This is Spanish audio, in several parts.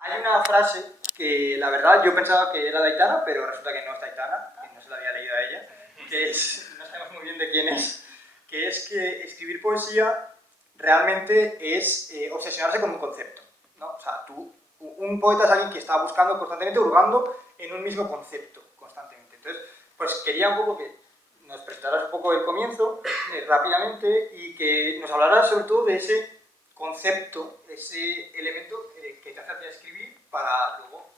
Hay una frase que la verdad yo pensaba que era de Aitana, pero resulta que no es de Aitana, que no se la había leído a ella, que es, no sabemos muy bien de quién es, que es que escribir poesía realmente es obsesionarse con un concepto, ¿no? O sea, un poeta es alguien que está buscando constantemente, hurgando en un mismo concepto constantemente. Entonces, pues quería un poco que nos presentaras un poco el comienzo rápidamente y que nos hablaras sobre todo de ese concepto, ese elemento que te hace escribir para luego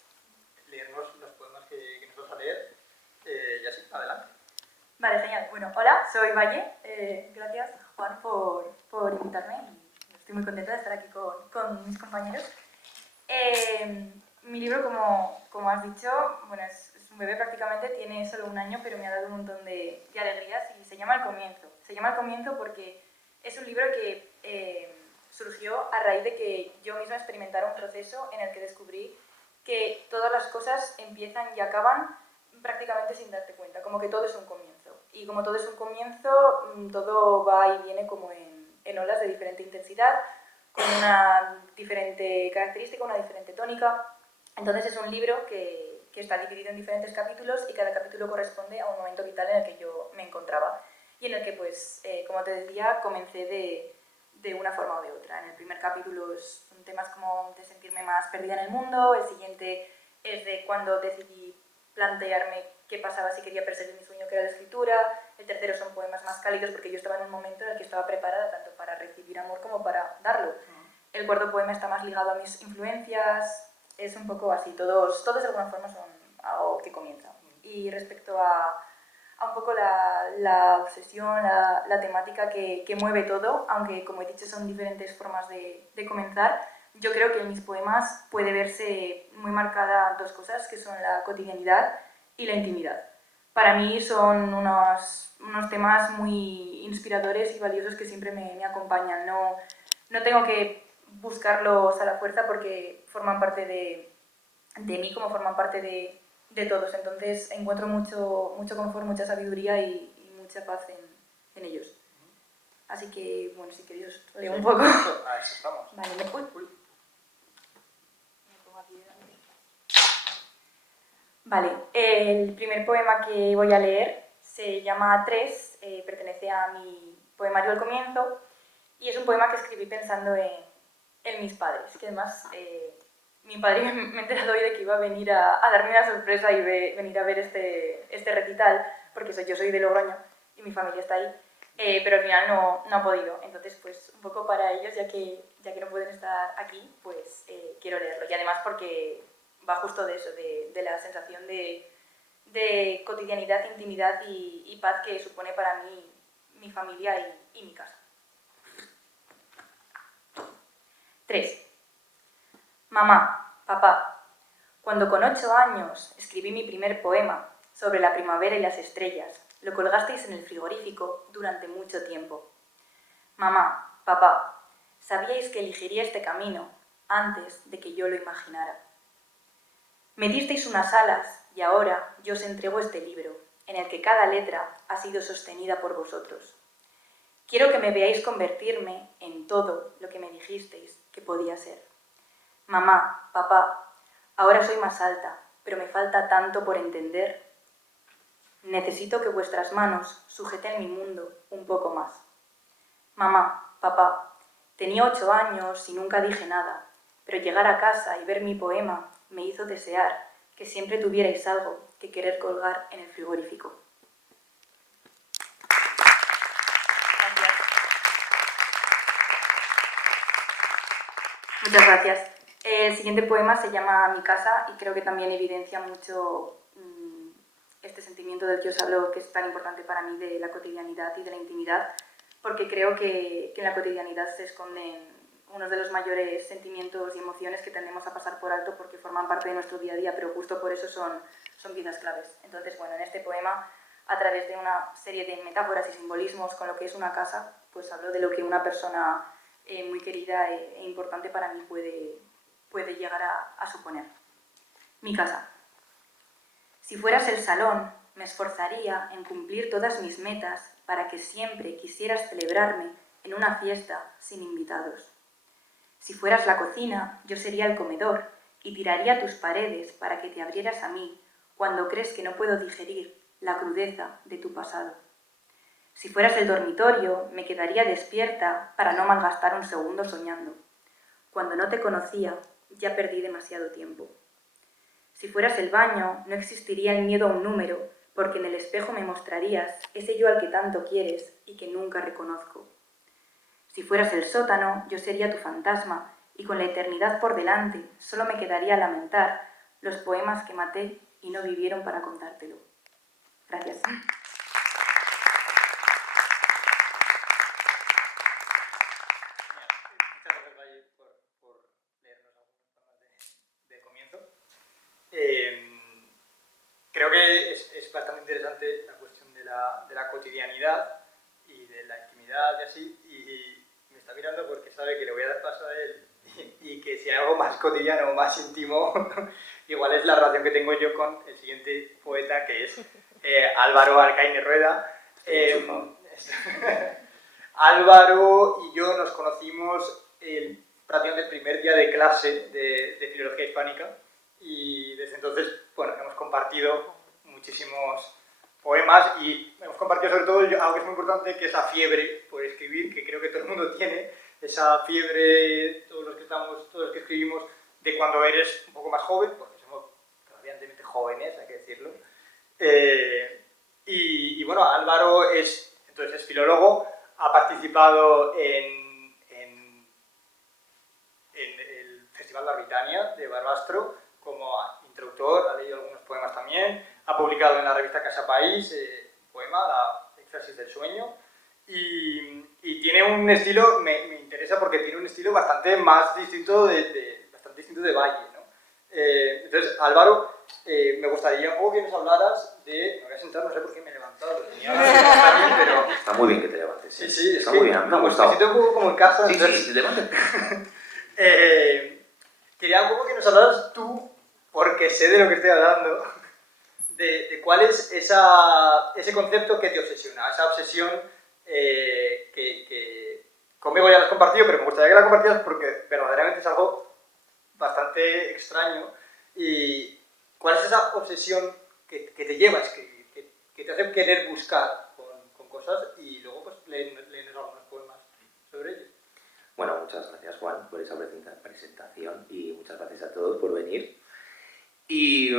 leernos los poemas que nos vas a leer y así, adelante. Vale, genial. Bueno, hola, soy Valle. Gracias, Juan, por invitarme. Estoy muy contenta de estar aquí con mis compañeros. Mi libro, como has dicho, bueno, es un bebé prácticamente, tiene solo 1 año, pero me ha dado un montón de alegrías y se llama El Comienzo. Se llama El Comienzo porque es un libro que surgió a raíz de que yo misma experimentara un proceso en el que descubrí que todas las cosas empiezan y acaban prácticamente sin darte cuenta, como que todo es un comienzo. Y como todo es un comienzo, todo va y viene como en olas de diferente intensidad, con una diferente característica, una diferente tónica. Entonces es un libro que está dividido en diferentes capítulos y cada capítulo corresponde a un momento vital en el que yo me encontraba y en el que, pues, como te decía, comencé de una forma o de otra. En el primer capítulo son temas como de sentirme más perdida en el mundo, el siguiente es de cuando decidí plantearme qué pasaba si quería perseguir mi sueño, que era la escritura. El tercero son poemas más cálidos porque yo estaba en un momento en el que estaba preparada tanto para recibir amor como para darlo. El cuarto poema está más ligado a mis influencias, es un poco así, todos de alguna forma son algo que comienza. Y respecto a un poco la obsesión, la temática que mueve todo, aunque como he dicho son diferentes formas de comenzar, yo creo que en mis poemas puede verse muy marcada 2 cosas, que son la cotidianidad y la intimidad. Para mí son unos temas muy inspiradores y valiosos que siempre me acompañan. No tengo que buscarlos a la fuerza porque forman parte de mí como forman parte de todos. Entonces encuentro mucho confort, mucha sabiduría y mucha paz en ellos. Así que, bueno, si queréis os leo un poco. A eso estamos. Vale, me pongo aquí delante. Vale, el primer poema que voy a leer se llama 3, pertenece a mi poemario El Comienzo y es un poema que escribí pensando en mis padres, que además mi padre me he enterado hoy de que iba a venir a darme una sorpresa y venir a ver este recital, porque yo soy de Logroño y mi familia está ahí, pero al final no ha podido. Entonces, pues un poco para ellos, ya que no pueden estar aquí, pues quiero leerlo. Y además porque va justo de eso, de la sensación de cotidianidad, intimidad y paz que supone para mí mi familia y mi casa. 3. Mamá, papá, cuando con 8 años escribí mi primer poema sobre la primavera y las estrellas, lo colgasteis en el frigorífico durante mucho tiempo. Mamá, papá, sabíais que elegiría este camino antes de que yo lo imaginara. Me disteis unas alas y ahora yo os entrego este libro, en el que cada letra ha sido sostenida por vosotros. Quiero que me veáis convertirme en todo lo que me dijisteis que podía ser. Mamá, papá, ahora soy más alta, pero me falta tanto por entender. Necesito que vuestras manos sujeten mi mundo un poco más. Mamá, papá, tenía 8 años y nunca dije nada, pero llegar a casa y ver mi poema me hizo desear que siempre tuvierais algo que querer colgar en el frigorífico. Gracias. Muchas gracias. El siguiente poema se llama Mi casa y creo que también evidencia mucho este sentimiento del que os hablo, que es tan importante para mí, de la cotidianidad y de la intimidad, porque creo que en la cotidianidad se esconden unos de los mayores sentimientos y emociones que tendemos a pasar por alto porque forman parte de nuestro día a día, pero justo por eso son piezas claves. Entonces, bueno, en este poema, a través de una serie de metáforas y simbolismos con lo que es una casa, pues hablo de lo que una persona muy querida e importante para mí puede llegar a suponer. Mi casa. Si fueras el salón, me esforzaría en cumplir todas mis metas para que siempre quisieras celebrarme en una fiesta sin invitados. Si fueras la cocina, yo sería el comedor y tiraría tus paredes para que te abrieras a mí cuando crees que no puedo digerir la crudeza de tu pasado. Si fueras el dormitorio, me quedaría despierta para no malgastar un segundo soñando. Cuando no te conocía, ya perdí demasiado tiempo. Si fueras el baño, no existiría el miedo a un número, porque en el espejo me mostrarías ese yo al que tanto quieres y que nunca reconozco. Si fueras el sótano, yo sería tu fantasma, y con la eternidad por delante, solo me quedaría lamentar los poemas que maté y no vivieron para contártelo. Gracias. Creo que es bastante interesante la cuestión de la cotidianidad y de la intimidad y así, y me está mirando porque sabe que le voy a dar paso a él y que si hay algo más cotidiano o más íntimo, igual es la relación que tengo yo con el siguiente poeta, que es Álvaro Alcaine Rueda. Álvaro y yo nos conocimos prácticamente el primer día de clase de Filología Hispánica, y desde entonces, bueno, hemos compartido muchísimos poemas y hemos compartido sobre todo algo que es muy importante, que es la fiebre por escribir, que creo que todo el mundo tiene, esa fiebre, todos los que escribimos, de cuando eres un poco más joven, porque somos radiantemente jóvenes, hay que decirlo. Y bueno, Álvaro es filólogo, ha participado en el Festival de Britania de Barbastro como introductor, ha leído algunos poemas también, ha publicado en la revista Casa País un poema, La éxtasis del sueño, y tiene un estilo, me interesa porque tiene un estilo bastante más distinto de Valle, ¿no? Entonces, Álvaro, me gustaría un poco que nos hablaras de... Me voy a sentar, no sé por qué me he levantado, pero... Está muy bien que te levantes. Sí, sí, está muy bien, a mí me ha gustado. Me siento un poco como en casa. Sí, entonces... sí, levántate. Quería un poco que nos hablaras tú, porque sé de lo que estoy hablando, de cuál es ese concepto que te obsesiona, esa obsesión que conmigo ya lo has compartido, pero me gustaría que la compartieras porque verdaderamente es algo bastante extraño. ¿Y cuál es esa obsesión que te lleva a escribir, que te hace querer buscar con cosas y luego pues leernos algunos poemas sobre ello? Bueno, muchas gracias, Juan, por esa presentación y muchas gracias a todos por venir. Y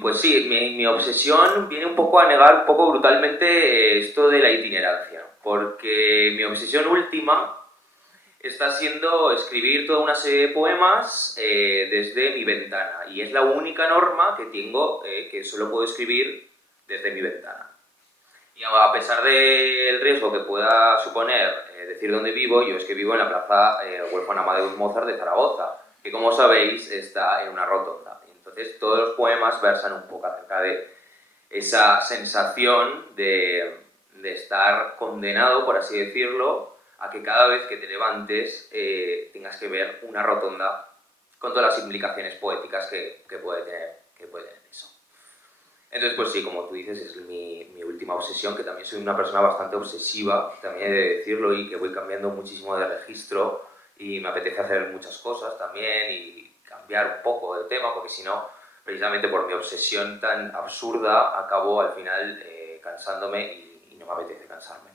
pues sí, mi obsesión viene un poco a negar un poco brutalmente esto de la itinerancia, porque mi obsesión última está siendo escribir toda una serie de poemas desde mi ventana, y es la única norma que tengo, que solo puedo escribir desde mi ventana. Y a pesar del riesgo que pueda suponer decir dónde vivo, yo es que vivo en la plaza Huérfano Amadeus Mozart de Zaragoza, que como sabéis está en una rotonda. Y entonces todos los poemas versan un poco acerca de esa sensación de estar condenado, por así decirlo, a que cada vez que te levantes tengas que ver una rotonda con todas las implicaciones poéticas que puede tener eso. Entonces, pues sí, como tú dices, es mi última obsesión, que también soy una persona bastante obsesiva, también he de decirlo, y que voy cambiando muchísimo de registro y me apetece hacer muchas cosas también y cambiar un poco de tema, porque si no, precisamente por mi obsesión tan absurda, acabo al final cansándome y no me apetece cansarme.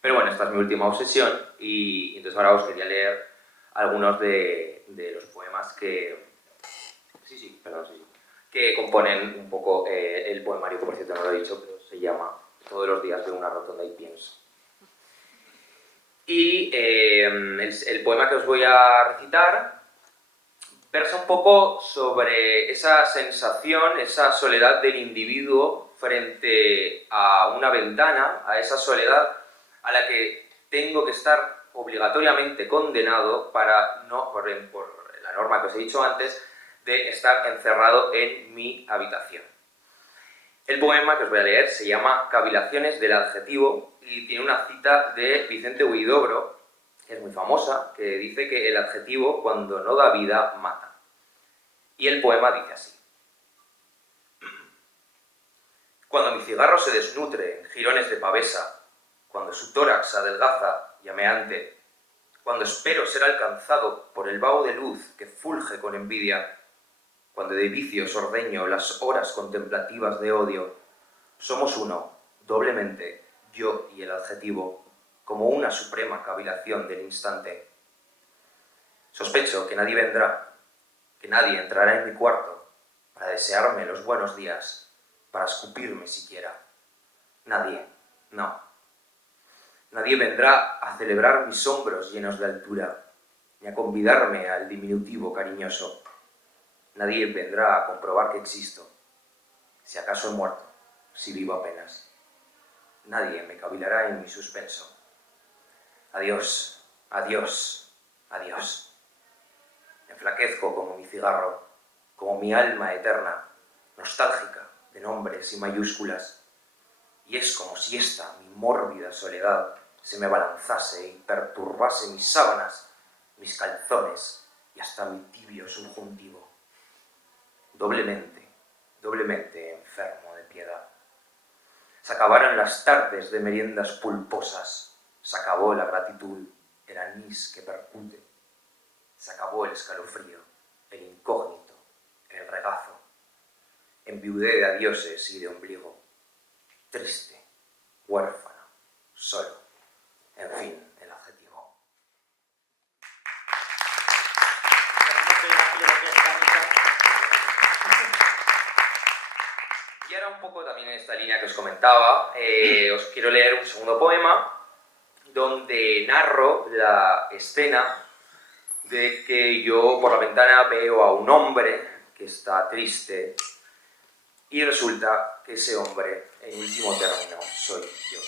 Pero bueno, esta es mi última obsesión y entonces ahora os quería leer algunos de los poemas que... Sí, que componen un poco el poemario, que por cierto no lo he dicho, pero se llama Todos los días veo una rotonda y pienso. Y el poema que os voy a recitar versa un poco sobre esa sensación, esa soledad del individuo frente a una ventana, a esa soledad a la que tengo que estar obligatoriamente condenado para no, por la norma que os he dicho antes, de estar encerrado en mi habitación. El poema que os voy a leer se llama Cavilaciones del adjetivo y tiene una cita de Vicente Huidobro, que es muy famosa, que dice que el adjetivo, cuando no da vida, mata. Y el poema dice así: Cuando mi cigarro se desnutre en jirones de pavesa, cuando su tórax adelgaza llameante, cuando espero ser alcanzado por el vaho de luz que fulge con envidia, cuando de vicios ordeño las horas contemplativas de odio. Somos uno, doblemente, yo y el adjetivo, como una suprema cavilación del instante. Sospecho que nadie vendrá, que nadie entrará en mi cuarto para desearme los buenos días, para escupirme siquiera. Nadie, no. Nadie vendrá a celebrar mis hombros llenos de altura, ni a convidarme al diminutivo cariñoso. Nadie vendrá a comprobar que existo, si acaso he muerto, si vivo apenas. Nadie me cavilará en mi suspenso. Adiós, adiós, adiós. Enflaquezco como mi cigarro, como mi alma eterna, nostálgica de nombres y mayúsculas. Y es como si esta, mi mórbida soledad, se me abalanzase y perturbase mis sábanas, mis calzones y hasta mi tibio subjuntivo. Doblemente, doblemente enfermo de piedad. Se acabaron las tardes de meriendas pulposas, se acabó la gratitud, el anís que percute, se acabó el escalofrío, el incógnito, el regazo. Enviudé de adioses y de ombligo, triste, huérfano, solo, en fin, el adjetivo. Y ahora un poco también en esta línea que os comentaba, os quiero leer un segundo poema donde narro la escena de que yo por la ventana veo a un hombre que está triste y resulta que ese hombre, en último término, soy yo.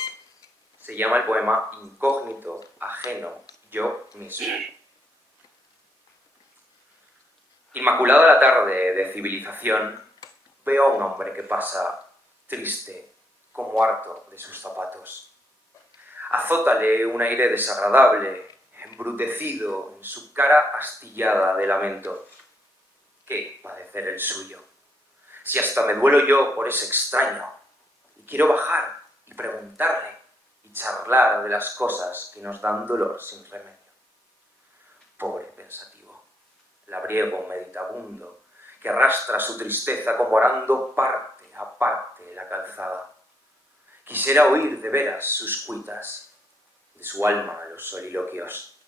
Se llama el poema Incógnito, ajeno, yo mismo. Inmaculada la tarde de civilización, veo a un hombre que pasa triste, como harto de sus zapatos. Azótale un aire desagradable, embrutecido en su cara astillada de lamento. ¿Qué padecer el suyo? Si hasta me duelo yo por ese extraño, y quiero bajar y preguntarle y charlar de las cosas que nos dan dolor sin remedio. Pobre pensativo, labriego meditabundo, que arrastra su tristeza como arando parte a parte la calzada. Quisiera oír de veras sus cuitas, de su alma los soliloquios,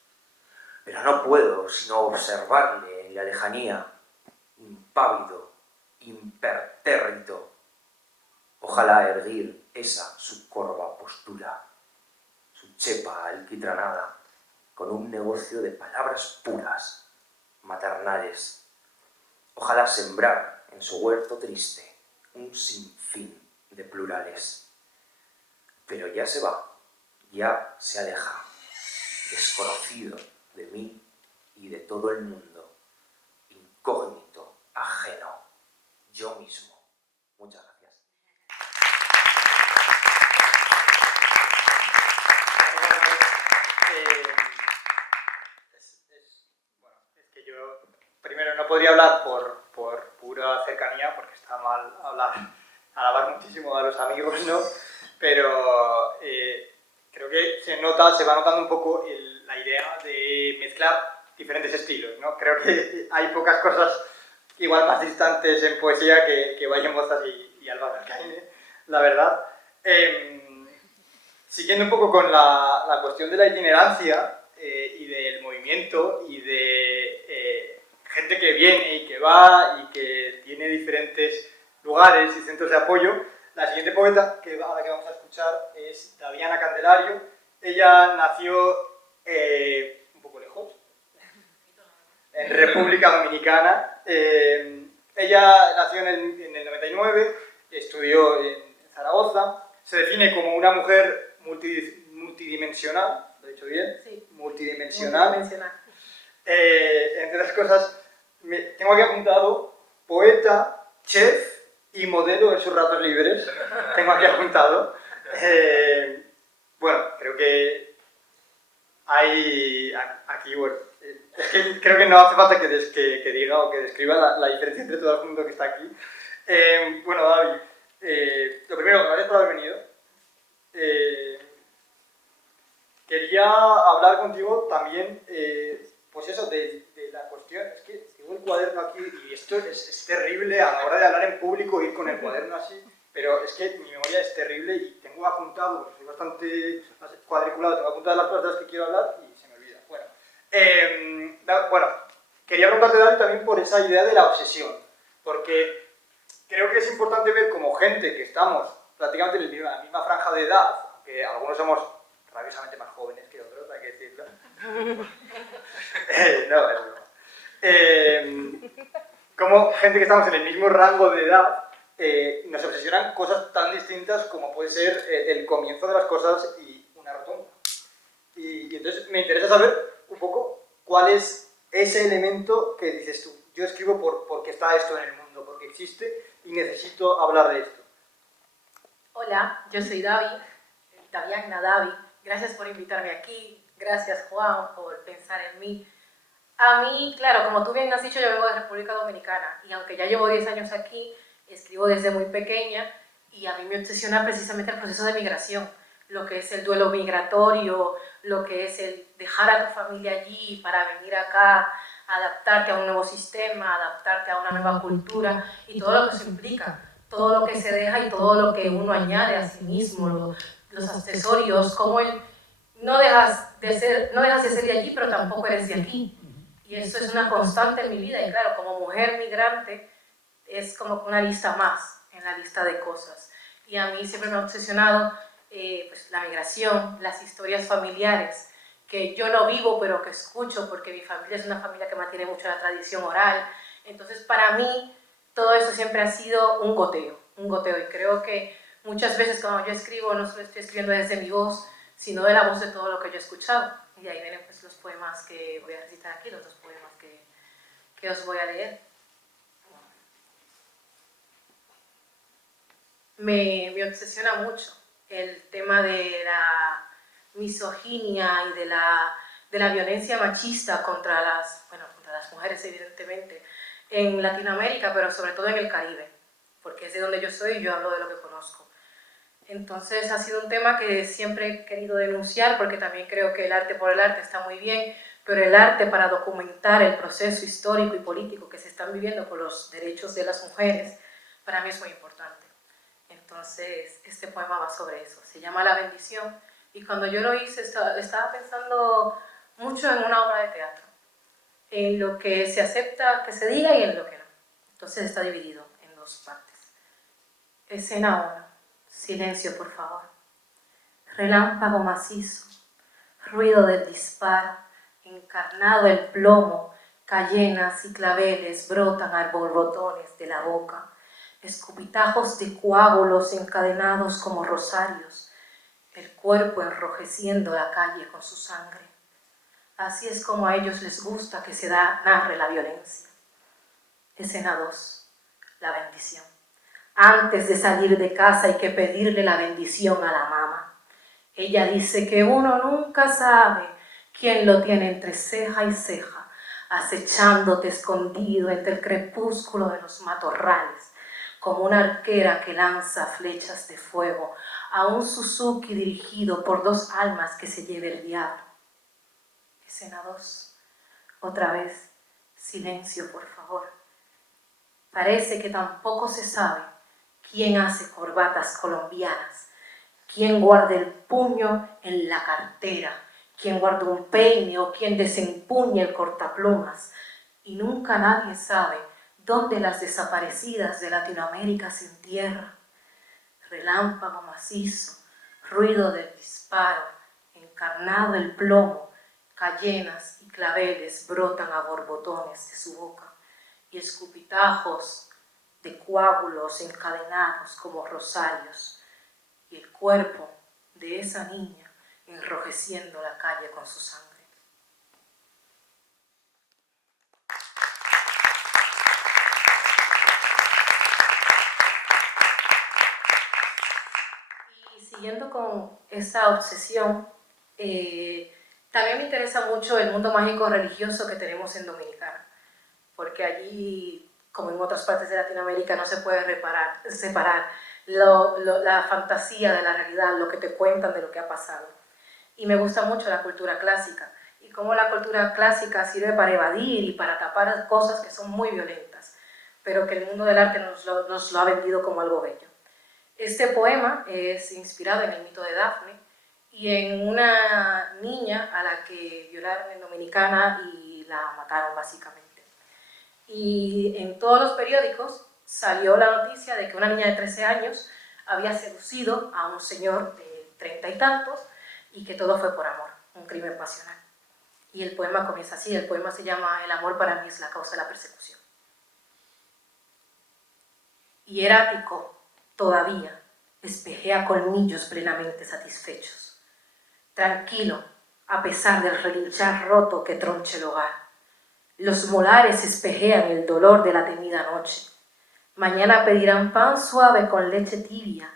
pero no puedo sino observarle en la lejanía, impávido, impertérrito. Ojalá erguir esa su corva postura, su chepa alquitranada, con un negocio de palabras puras, maternales. Ojalá sembrar en su huerto triste un sinfín de plurales. Pero ya se va, ya se aleja, desconocido de mí y de todo el mundo, incógnito, ajeno, yo mismo. Muchas gracias. Bueno, es que yo primero no podría hablar por pura cercanía, porque está mal alabar muchísimo a los amigos, ¿no? Pero creo que se va notando un poco la idea de mezclar diferentes estilos, ¿no? Creo que hay pocas cosas igual más distantes en poesía que Valle Mozas y Alba Bercaine, la verdad. Siguiendo un poco con la cuestión de la itinerancia y del movimiento y de gente que viene y que va y que tiene diferentes lugares y centros de apoyo, la siguiente poeta a la que vamos a escuchar es Daviana Candelario. Ella nació un poco lejos, en República Dominicana. Ella nació en el 99, estudió en Zaragoza. Se define como una mujer multidimensional, ¿lo he dicho bien? Sí. Multidimensional. Entre otras cosas, tengo aquí apuntado poeta, chef y modelo en sus ratos libres. Tengo aquí apuntado. Bueno, creo que hay aquí, bueno, es que creo que no hace falta que diga o que describa la diferencia entre todo el mundo que está aquí. Bueno, David, lo primero, gracias por haber venido. Quería hablar contigo también, pues eso, de la cuestión, es que tengo el cuaderno aquí y esto es terrible a la hora de hablar en público, ir con el cuaderno así, pero es que mi memoria es terrible y tengo apuntado, porque soy bastante cuadriculado, tengo apuntadas las cosas de las que quiero hablar y se me olvida. Bueno, quería preguntarte, Dani, también por esa idea de la obsesión, porque creo que es importante ver como gente que estamos prácticamente en la misma franja de edad, que algunos somos rabiosamente más jóvenes que otros, hay que decirlo. No, es broma. Como gente que estamos en el mismo rango de edad, nos obsesionan cosas tan distintas como puede ser el comienzo de las cosas y una rotonda. Y entonces me interesa saber un poco cuál es ese elemento que dices tú. Yo escribo porque está esto en el mundo, porque existe y necesito hablar de esto. Hola, yo soy Davi, Daviagna Davi. Gracias por invitarme aquí. Gracias, Juan, por pensar en mí. A mí, claro, como tú bien has dicho, yo vengo de República Dominicana y aunque ya llevo 10 años aquí, escribo desde muy pequeña y a mí me obsesiona precisamente el proceso de migración, lo que es el duelo migratorio, lo que es el dejar a tu familia allí para venir acá, adaptarte a un nuevo sistema, adaptarte a una nueva cultura y todo lo que eso implica, todo lo que se deja y todo lo que uno añade a sí mismo, los accesorios, como no dejas de ser de allí, pero tampoco eres de aquí. Y eso es una constante en mi vida y claro, como mujer migrante es como una lista más en la lista de cosas. Y a mí siempre me ha obsesionado pues, la migración, las historias familiares, que yo no vivo pero que escucho porque mi familia es una familia que mantiene mucho la tradición oral. Entonces para mí todo eso siempre ha sido un goteo. Y creo que muchas veces cuando yo escribo no solo estoy escribiendo desde mi voz, sino de la voz de todo lo que yo he escuchado. Y ahí vienen pues, los poemas que voy a recitar aquí, los dos poemas que os voy a leer. Me obsesiona mucho el tema de la misoginia y de la violencia machista contra las mujeres, evidentemente, en Latinoamérica, pero sobre todo en el Caribe, porque es de donde yo soy y yo hablo de lo que conozco. Entonces ha sido un tema que siempre he querido denunciar porque también creo que el arte por el arte está muy bien, pero el arte para documentar el proceso histórico y político que se están viviendo por los derechos de las mujeres, para mí es muy importante. Entonces este poema va sobre eso, se llama La bendición y cuando yo lo hice estaba pensando mucho en una obra de teatro, en lo que se acepta que se diga y en lo que no. Entonces está dividido en dos partes. Escena 1. Silencio, por favor. Relámpago macizo, ruido del disparo, encarnado el plomo, cayenas y claveles brotan a borbotones de la boca, escupitajos de coágulos encadenados como rosarios, el cuerpo enrojeciendo la calle con su sangre. Así es como a ellos les gusta que se narre la violencia. Escena 2. La bendición. Antes de salir de casa hay que pedirle la bendición a la mamá. Ella dice que uno nunca sabe quién lo tiene entre ceja y ceja, acechándote escondido entre el crepúsculo de los matorrales, como una arquera que lanza flechas de fuego a un Suzuki dirigido por dos almas que se lleve el diablo. Escena 2. Otra vez, silencio, por favor. Parece que tampoco se sabe quién hace corbatas colombianas, quién guarda el puño en la cartera, quién guarda un peine o quién desempuña el cortaplumas. Y nunca nadie sabe dónde las desaparecidas de Latinoamérica se entierran. Relámpago macizo, ruido del disparo, encarnado el plomo, cayenas y claveles brotan a borbotones de su boca y escupitajos de coágulos encadenados como rosarios y el cuerpo de esa niña enrojeciendo la calle con su sangre. Y siguiendo con esa obsesión, también me interesa mucho el mundo mágico religioso que tenemos en Dominicana, porque allí, como en otras partes de Latinoamérica, no se puede separar la fantasía de la realidad, lo que te cuentan de lo que ha pasado. Y me gusta mucho la cultura clásica. y cómo la cultura clásica sirve para evadir y para tapar cosas que son muy violentas, pero que el mundo del arte nos lo ha vendido como algo bello. Este poema es inspirado en el mito de Dafne y en una niña a la que violaron en Dominicana y la mataron básicamente. Y en todos los periódicos salió la noticia de que una niña de 13 años había seducido a un señor de 30 y tantos y que todo fue por amor, un crimen pasional. Y el poema comienza así, el poema se llama El amor para mí es la causa de la persecución. Hierático, todavía, espejea colmillos plenamente satisfechos. Tranquilo, a pesar del relinchar roto que tronche el hogar. Los molares espejean el dolor de la temida noche. Mañana pedirán pan suave con leche tibia,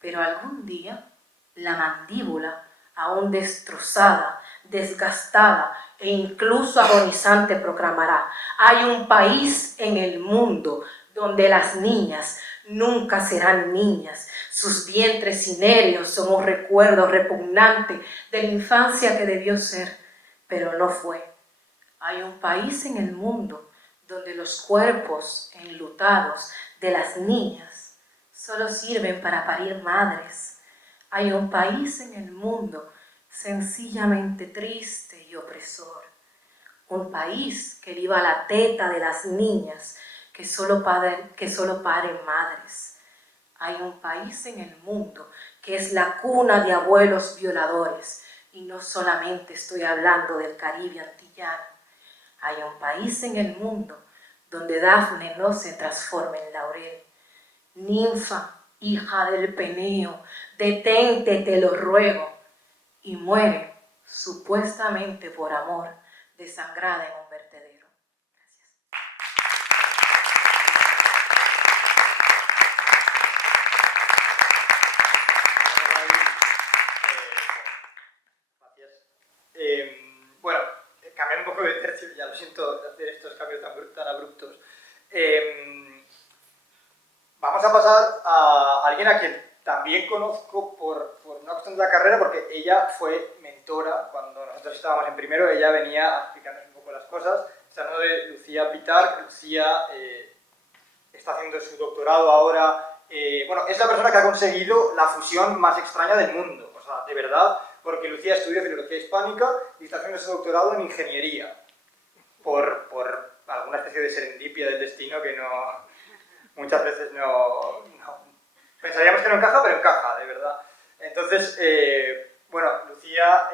pero algún día la mandíbula, aún destrozada, desgastada e incluso agonizante, proclamará: hay un país en el mundo donde las niñas nunca serán niñas. Sus vientres inéreos son un recuerdo repugnante de la infancia que debió ser, pero no fue. Hay un país en el mundo donde los cuerpos enlutados de las niñas solo sirven para parir madres. Hay un país en el mundo sencillamente triste y opresor. Un país que liba la teta de las niñas que solo paren madres. Hay un país en el mundo que es la cuna de abuelos violadores, y no solamente estoy hablando del Caribe antillano. Hay un país en el mundo donde Dafne no se transforma en laurel. Ninfa, hija del Peneo, detente, te lo ruego, y muere, supuestamente por amor, desangrada en un vertedero. Gracias. Bueno, cambiando un poco de tercio, ya lo siento hacer estos cambios tan abruptos. Vamos a pasar a alguien a quien también conozco por una cuestión de la carrera, porque ella fue mentora cuando nosotros estábamos en primero. Ella venía a explicarnos un poco las cosas. Está hablando de Lucía Pitar. Lucía está haciendo su doctorado ahora. Bueno, es la persona que ha conseguido la fusión más extraña del mundo, o sea, de verdad, porque Lucía estudia filología hispánica y está haciendo su doctorado en ingeniería, por alguna especie de serendipia del destino que muchas veces no pensaríamos que no encaja, pero encaja, de verdad. Entonces, bueno, Lucía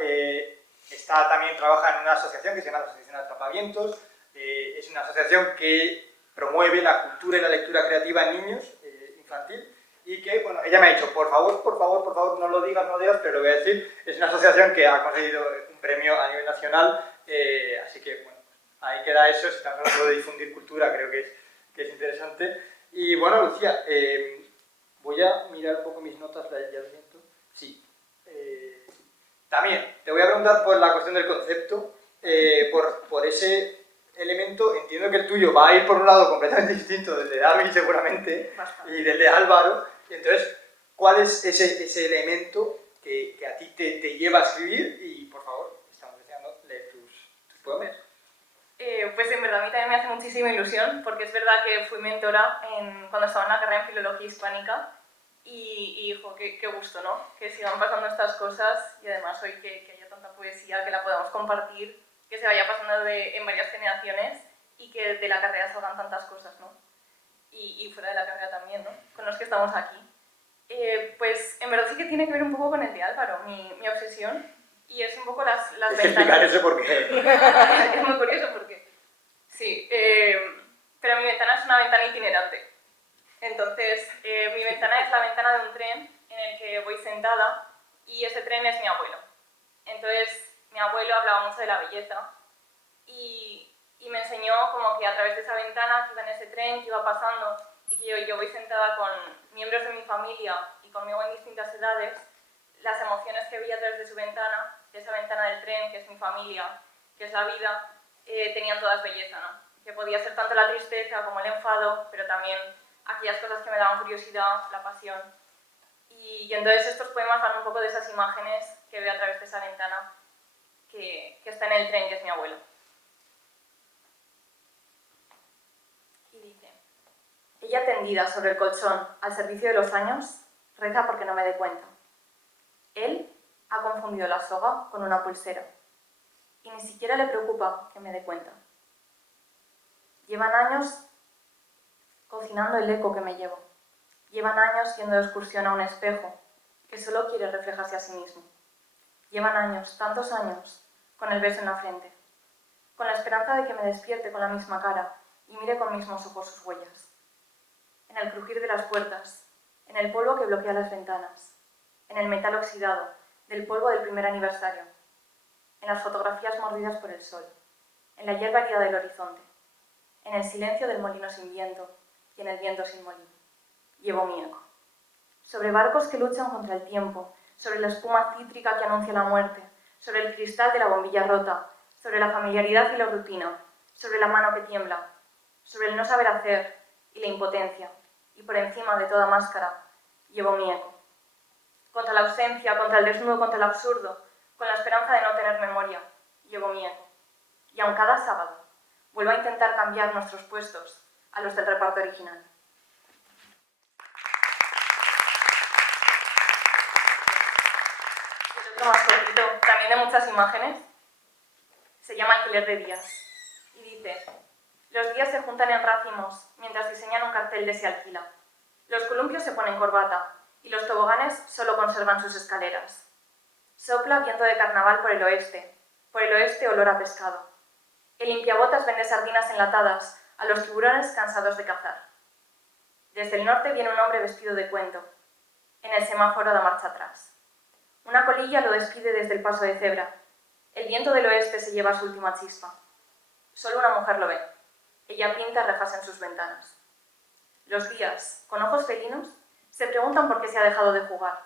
también trabaja en una asociación que se llama la Asociación Atrapavientos. Es una asociación que promueve la cultura y la lectura creativa en niños, infantil, y que, bueno, ella me ha dicho, por favor, no lo digas, pero lo voy a decir. Es una asociación que ha conseguido un premio a nivel nacional, así que, bueno, ahí queda eso. Si estamos hablando de difundir cultura, creo que es interesante. Y bueno, Lucía, voy a mirar un poco mis notas, ya lo siento. Sí. También te voy a preguntar por la cuestión del concepto, por ese elemento. Entiendo que el tuyo va a ir por un lado completamente distinto del de Darwin seguramente, y del de Álvaro. Entonces, ¿cuál es ese elemento que a ti te lleva a escribir? Y por favor, estamos deseando leer tus poemas. Pues en verdad a mí también me hace muchísima ilusión, porque es verdad que fui mentora cuando estaba en la carrera en Filología Hispánica, y qué gusto, ¿no? Que sigan pasando estas cosas, y además hoy que haya tanta poesía, que la podamos compartir, que se vaya pasando en varias generaciones, y que de la carrera salgan tantas cosas, ¿no? Y fuera de la carrera también, ¿no? Con los que estamos aquí. Pues en verdad sí que tiene que ver un poco con el de Álvaro, mi obsesión, y es un poco las ventanas. Explicar eso porque es muy curioso porque sí, pero mi ventana es una ventana itinerante. Entonces, mi ventana es la ventana de un tren en el que voy sentada, y ese tren es mi abuelo. Entonces, mi abuelo hablaba mucho de la belleza y me enseñó como que a través de esa ventana que iba en ese tren, que iba pasando, y que yo voy sentada con miembros de mi familia y conmigo en distintas edades, las emociones que veía a través de su ventana, de esa ventana del tren, que es mi familia, que es la vida, tenían todas belleza, ¿no? Que podía ser tanto la tristeza como el enfado, pero también aquellas cosas que me daban curiosidad, la pasión. Y entonces estos poemas van un poco de esas imágenes que veo a través de esa ventana, que está en el tren, que es mi abuelo. Y dice: ella tendida sobre el colchón al servicio de los años, reza porque no me dé cuenta. Él ha confundido la soga con una pulsera y ni siquiera le preocupa que me dé cuenta. Llevan años cocinando el eco que me llevo. Llevan años yendo de excursión a un espejo que solo quiere reflejarse a sí mismo. Llevan años, tantos años, con el beso en la frente, con la esperanza de que me despierte con la misma cara y mire con mismos ojos sus huellas. En el crujir de las puertas, en el polvo que bloquea las ventanas, en el metal oxidado del polvo del primer aniversario, en las fotografías mordidas por el sol, en la hierba herida del horizonte, en el silencio del molino sin viento y en el viento sin molino. Llevo mi eco. Sobre barcos que luchan contra el tiempo, sobre la espuma cítrica que anuncia la muerte, sobre el cristal de la bombilla rota, sobre la familiaridad y la rutina, sobre la mano que tiembla, sobre el no saber hacer y la impotencia, y por encima de toda máscara, llevo mi eco. Contra la ausencia, contra el desnudo, contra el absurdo, con la esperanza de no tener memoria, llevo mi eco. Y aun cada sábado, vuelvo a intentar cambiar nuestros puestos a los del reparto original. El otro más cortito, también de muchas imágenes, se llama Alquiler de días. Y dice: los días se juntan en racimos mientras diseñan un cartel de se alquila. Los columpios se ponen corbata y los toboganes solo conservan sus escaleras. Sopla viento de carnaval por el oeste olor a pescado. El limpiabotas vende sardinas enlatadas a los tiburones cansados de cazar. Desde el norte viene un hombre vestido de cuento. En el semáforo da marcha atrás. Una colilla lo despide desde el paso de cebra. El viento del oeste se lleva su última chispa. Solo una mujer lo ve. Ella pinta rejas en sus ventanas. Los días, con ojos felinos, se preguntan por qué se ha dejado de jugar.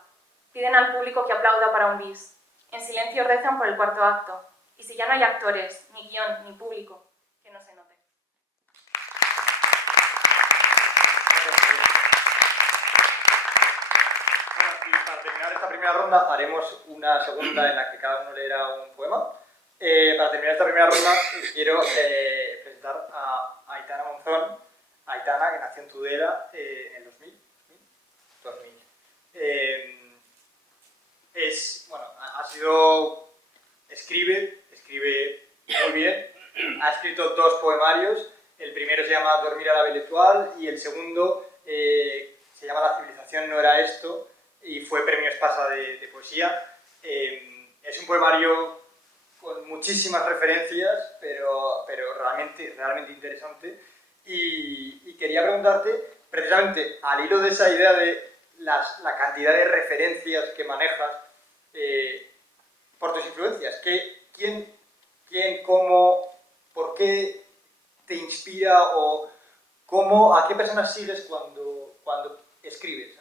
Piden al público que aplauda para un bis. En silencio rezan por el cuarto acto. Y si ya no hay actores, ni guión, ni público, que no se note. Bueno, y para terminar esta primera ronda haremos una segunda en la que cada uno leerá un poema. Para terminar esta primera ronda quiero presentar a Aitana Monzón. Aitana, que nació en Tudela en el 2000. Escribe muy bien. Ha escrito 2 poemarios. El primero se llama Dormir a la Belle Étoile y el segundo se llama La civilización no era esto y fue premio Espasa de poesía. Es un poemario con muchísimas referencias, pero realmente interesante. Y quería preguntarte, precisamente al hilo de esa idea de la cantidad de referencias que manejas por tus influencias, ¿quién, cómo, por qué te inspira o a qué personas sigues cuando escribes?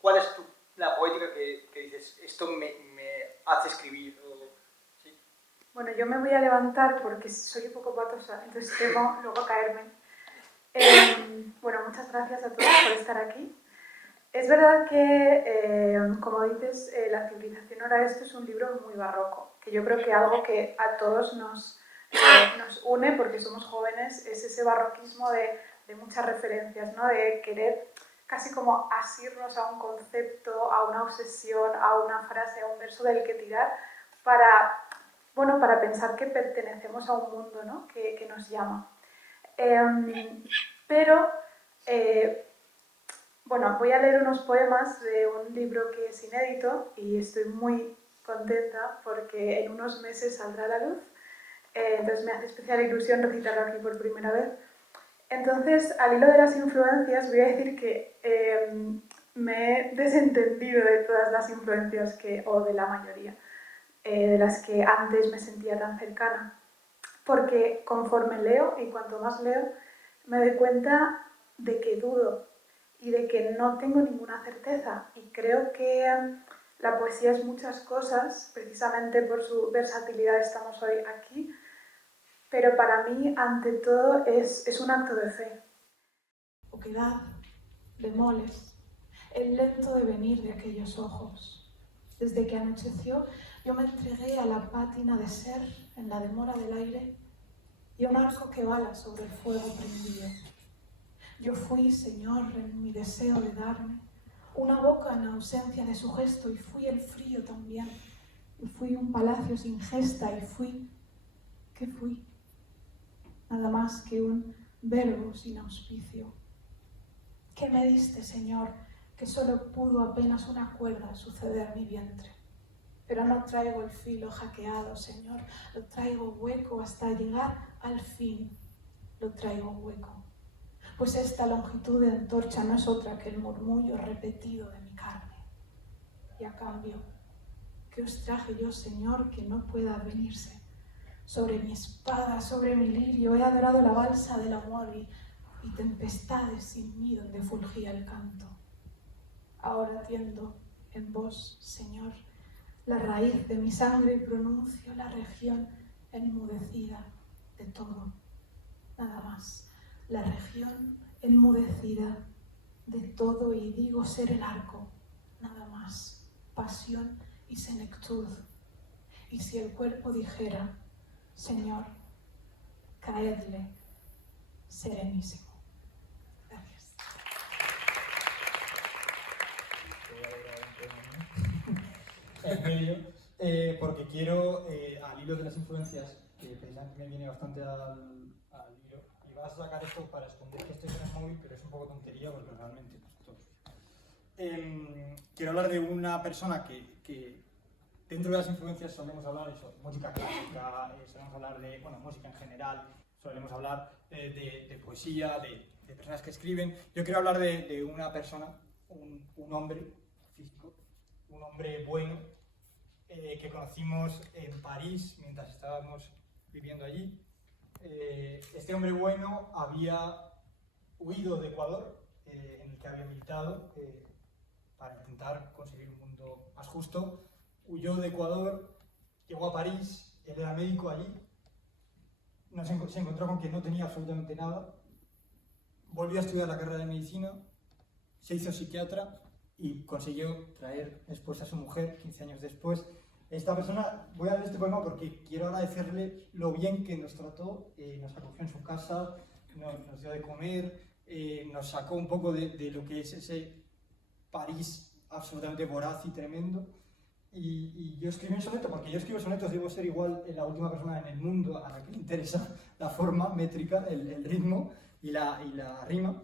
¿Cuál es la poética que dices, esto me hace escribir? ¿Sí? Bueno, yo me voy a levantar porque soy un poco patosa, entonces temo luego caerme. Bueno, muchas gracias a todos por estar aquí. Es verdad que, como dices, La civilización ahora esto es un libro muy barroco, que yo creo que algo que a todos nos une, porque somos jóvenes, es ese barroquismo de muchas referencias, ¿no? De querer casi como asirnos a un concepto, a una obsesión, a una frase, a un verso del que tirar para pensar que pertenecemos a un mundo, ¿no? que nos llama. Bueno, voy a leer unos poemas de un libro que es inédito y estoy muy contenta porque en unos meses saldrá a la luz, entonces me hace especial ilusión recitarlo aquí por primera vez. Entonces, al hilo de las influencias, voy a decir que me he desentendido de todas las influencias o de la mayoría, de las que antes me sentía tan cercana, porque conforme leo y cuanto más leo, me doy cuenta de que dudo y de que no tengo ninguna certeza, y creo que la poesía es muchas cosas, precisamente por su versatilidad estamos hoy aquí, pero para mí, ante todo, es un acto de fe. Oquedad, bemoles, el lento devenir de aquellos ojos. Desde que anocheció, Yo me entregué a la pátina de ser en la demora del aire y a un arco que bala sobre el fuego prendido. Yo fui, Señor, en mi deseo de darme una boca en ausencia de su gesto, y fui el frío también, y fui un palacio sin gesta, y fui... ¿Qué fui? Nada más que un verbo sin auspicio. ¿Qué me diste, Señor, que solo pudo apenas una cuerda suceder mi vientre? Pero no traigo el filo hackeado, Señor, lo traigo hueco hasta llegar al fin, lo traigo hueco. Pues esta longitud de antorcha no es otra que el murmullo repetido de mi carne. Y a cambio, ¿qué os traje yo, Señor, que no pueda venirse? Sobre mi espada, sobre mi lirio, he adorado la balsa del amor y tempestades sin mí donde fulgía el canto. Ahora tiendo en vos, Señor, la raíz de mi sangre y pronuncio la región enmudecida de todo, nada más. La región enmudecida de todo, y digo ser el arco, nada más, pasión y senectud. Y si el cuerpo dijera, Señor, caedle, serenísimo. Gracias. En medio, porque quiero, al hilo de las influencias, que precisamente me viene bastante al hilo, y vas a sacar esto para esconder que estoy en el móvil, pero es un poco tontería porque realmente pues, todos. Quiero hablar de una persona que dentro de las influencias solemos hablar de música clásica, solemos hablar de música en general, solemos hablar de poesía, de personas que escriben. Yo quiero hablar de una persona, un hombre físico, un hombre bueno, que conocimos en París mientras estábamos viviendo allí. Este hombre bueno había huido de Ecuador, en el que había militado para intentar conseguir un mundo más justo. Huyó de Ecuador, llegó a París, él era médico allí, se encontró con que no tenía absolutamente nada, volvió a estudiar la carrera de medicina, se hizo psiquiatra y consiguió traer después a su mujer, 15 años después. Esta persona, voy a leer este poema porque quiero agradecerle lo bien que nos trató, nos acogió en su casa, nos dio de comer, nos sacó un poco de lo que es ese París absolutamente voraz y tremendo. Y yo escribí un soneto, porque yo escribo sonetos, debo ser igual la última persona en el mundo a la que le interesa la forma métrica, el ritmo y la rima.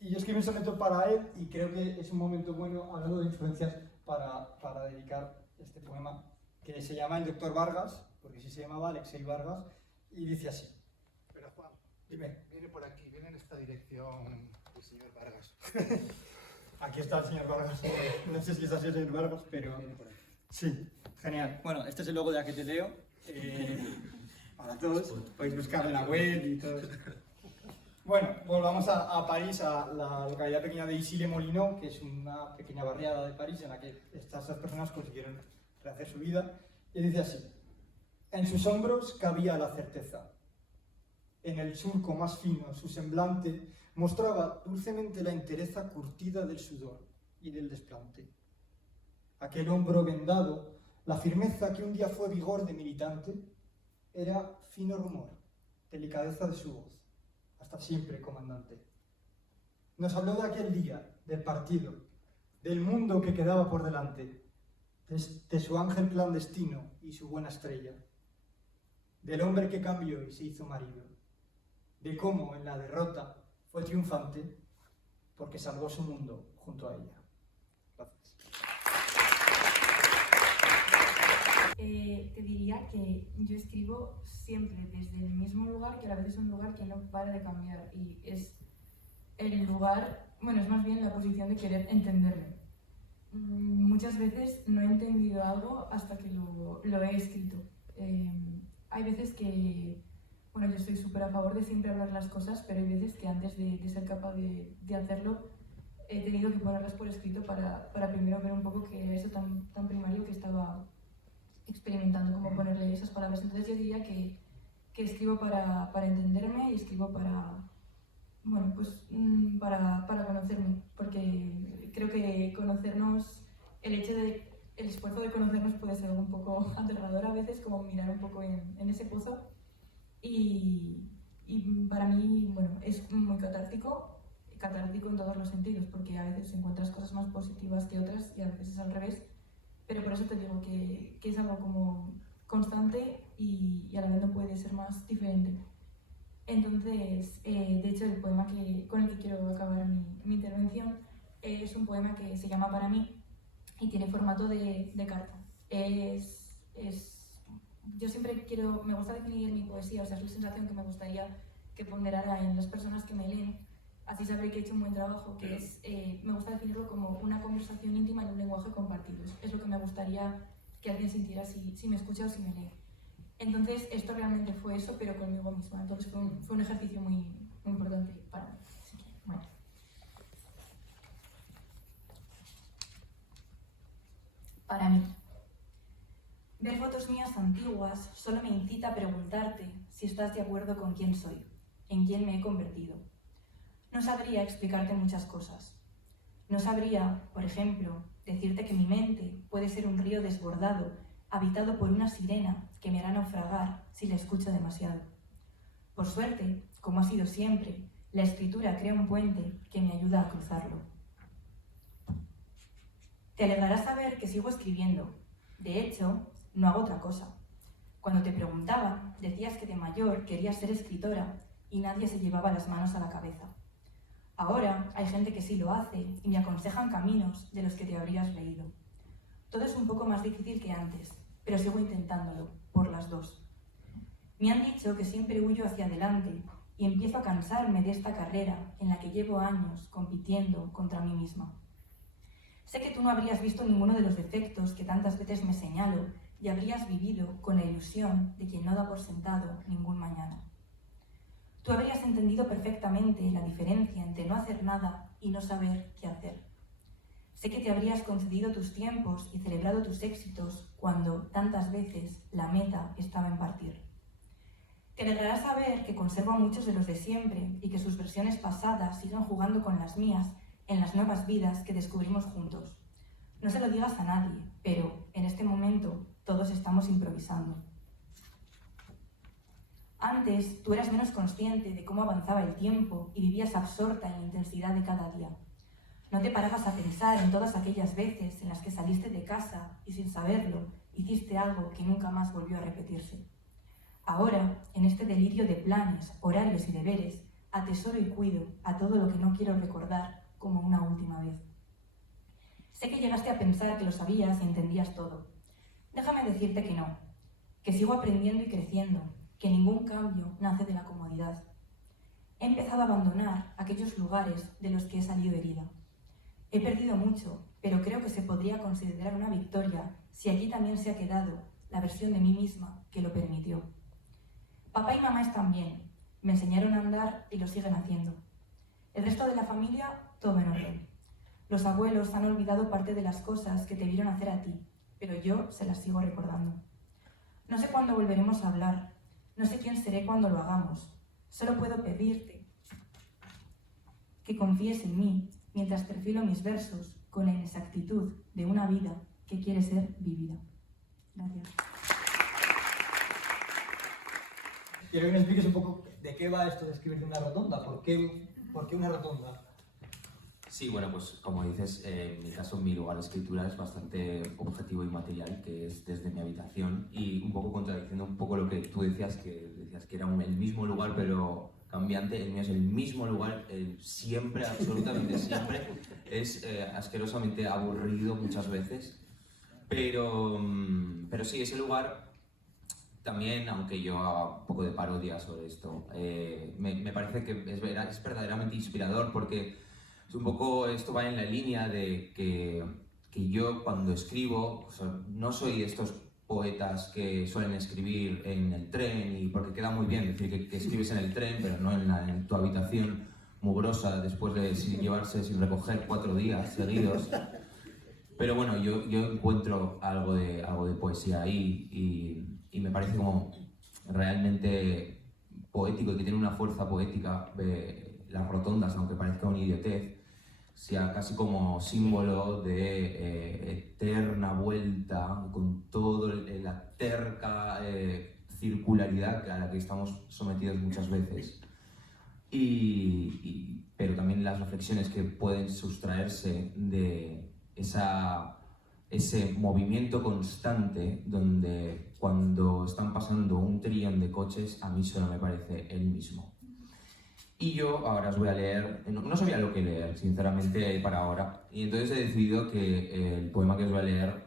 Y yo escribí un soneto para él y creo que es un momento bueno, hablando de influencias, para dedicar este poema, que se llama El Doctor Vargas, porque sí se llamaba Alexei Vargas, y dice así. Pero Juan, Dime. viene por aquí, viene en esta dirección el señor Vargas. Aquí está el señor Vargas. No sé si es así el señor Vargas, pero... Viene por aquí. Sí, genial. Bueno, este es el logo de A que te leo. Para todos, podéis buscarlo en la web y todo. Bueno, volvamos a París, a la localidad pequeña de Issy-les-Moulineaux, que es una pequeña barriada de París en la que estas dos personas consiguieron rehacer su vida. Y dice así: en sus hombros cabía la certeza. En el surco más fino, su semblante mostraba dulcemente la entereza curtida del sudor y del desplante. Aquel hombro vendado, la firmeza que un día fue vigor de militante, era fino rumor, delicadeza de su voz. Hasta siempre, comandante. Nos habló de aquel día, del partido, del mundo que quedaba por delante, de su ángel clandestino y su buena estrella, del hombre que cambió y se hizo marido, de cómo en la derrota fue triunfante porque salvó su mundo junto a ella. Gracias. Te diría que yo escribo siempre desde el mismo lugar, que a la vez es un lugar que no para de cambiar, y es el lugar, bueno, es más bien la posición de querer entenderme. Muchas veces no he entendido algo hasta que lo he escrito. Hay veces que, bueno, yo estoy súper a favor de siempre hablar las cosas, pero hay veces que antes de ser capaz de hacerlo, he tenido que ponerlas por escrito para primero ver un poco qué era eso tan primario que estaba experimentando, cómo ponerle esas palabras. Entonces yo diría que escribo para entenderme y escribo para, bueno, pues para conocerme, porque creo que conocernos, el hecho de el esfuerzo de conocernos puede ser un poco aterrador a veces, como mirar un poco en ese pozo. Y para mí, bueno, es muy catártico en todos los sentidos, porque a veces encuentras cosas más positivas que otras y a veces es al revés. Pero por eso te digo que es algo como constante y a la vez no puede ser más diferente. Entonces, de hecho, el poema con el que quiero acabar mi intervención es un poema que se llama Para mí y tiene formato de carta. Yo siempre me gusta definir mi poesía, o sea, es la sensación que me gustaría que ponderara en las personas que me leen. Así sabré que he hecho un buen trabajo, que es, me gusta definirlo como una conversación íntima en un lenguaje compartido. Es lo que me gustaría que alguien sintiera si me escucha o si me lee. Entonces, esto realmente fue eso, pero conmigo misma. Entonces, fue un ejercicio muy importante para mí. Así que, bueno. Para mí. Ver fotos mías antiguas solo me incita a preguntarte si estás de acuerdo con quién soy, en quién me he convertido. No sabría explicarte muchas cosas. No sabría, por ejemplo, decirte que mi mente puede ser un río desbordado, habitado por una sirena que me hará naufragar si la escucho demasiado. Por suerte, como ha sido siempre, la escritura crea un puente que me ayuda a cruzarlo. Te alegrará saber que sigo escribiendo. De hecho, no hago otra cosa. Cuando te preguntaba, decías que de mayor querías ser escritora y nadie se llevaba las manos a la cabeza. Ahora hay gente que sí lo hace y me aconsejan caminos de los que te habrías reído. Todo es un poco más difícil que antes, pero sigo intentándolo, por las dos. Me han dicho que siempre huyo hacia adelante y empiezo a cansarme de esta carrera en la que llevo años compitiendo contra mí misma. Sé que tú no habrías visto ninguno de los defectos que tantas veces me señalo y habrías vivido con la ilusión de quien no da por sentado ningún mañana. Tú habrías entendido perfectamente la diferencia entre no hacer nada y no saber qué hacer. Sé que te habrías concedido tus tiempos y celebrado tus éxitos cuando, tantas veces, la meta estaba en partir. Te alegrará saber que conservo a muchos de los de siempre y que sus versiones pasadas siguen jugando con las mías en las nuevas vidas que descubrimos juntos. No se lo digas a nadie, pero en este momento todos estamos improvisando. Antes, tú eras menos consciente de cómo avanzaba el tiempo y vivías absorta en la intensidad de cada día. No te parabas a pensar en todas aquellas veces en las que saliste de casa y sin saberlo hiciste algo que nunca más volvió a repetirse. Ahora, en este delirio de planes, horarios y deberes, atesoro y cuido a todo lo que no quiero recordar como una última vez. Sé que llegaste a pensar que lo sabías y entendías todo. Déjame decirte que no, que sigo aprendiendo y creciendo, que ningún cambio nace de la comodidad. He empezado a abandonar aquellos lugares de los que he salido herida. He perdido mucho, pero creo que se podría considerar una victoria si allí también se ha quedado la versión de mí misma que lo permitió. Papá y mamá están bien, me enseñaron a andar y lo siguen haciendo. El resto de la familia, todo en orden. Los abuelos han olvidado parte de las cosas que te vieron hacer a ti, pero yo se las sigo recordando. No sé cuándo volveremos a hablar, no sé quién seré cuando lo hagamos. Solo puedo pedirte que confíes en mí mientras perfilo mis versos con la inexactitud de una vida que quiere ser vivida. Gracias. Quiero que me expliques un poco de qué va esto de escribir de una rotonda. ¿Por qué una rotonda? Sí, bueno, pues como dices, en mi caso mi lugar de escritura es bastante objetivo y material, que es desde mi habitación, y un poco contradiciendo un poco lo que tú decías que era el mismo lugar pero cambiante. El mío es el mismo lugar, siempre, absolutamente siempre. Es asquerosamente aburrido muchas veces, pero sí, ese lugar también, aunque yo haga un poco de parodia sobre esto, me parece que es verdaderamente inspirador, porque es un poco, esto va en la línea de que yo cuando escribo, o sea, no soy de estos poetas que suelen escribir en el tren, y porque queda muy bien decir que escribes en el tren, pero no en tu habitación mugrosa después de llevarse sin recoger 4 días seguidos. Pero bueno, yo encuentro algo de poesía ahí y me parece como realmente poético y que tiene una fuerza poética. Las rotondas, aunque parezca una idiotez, sea casi como símbolo de eterna vuelta, con toda la terca circularidad a la que estamos sometidos muchas veces, pero también las reflexiones que pueden sustraerse de ese movimiento constante donde cuando están pasando un trillón de coches a mí solo me parece el mismo. Y yo ahora os voy a leer, no sabía lo que leer sinceramente para ahora, y entonces he decidido que el poema que os voy a leer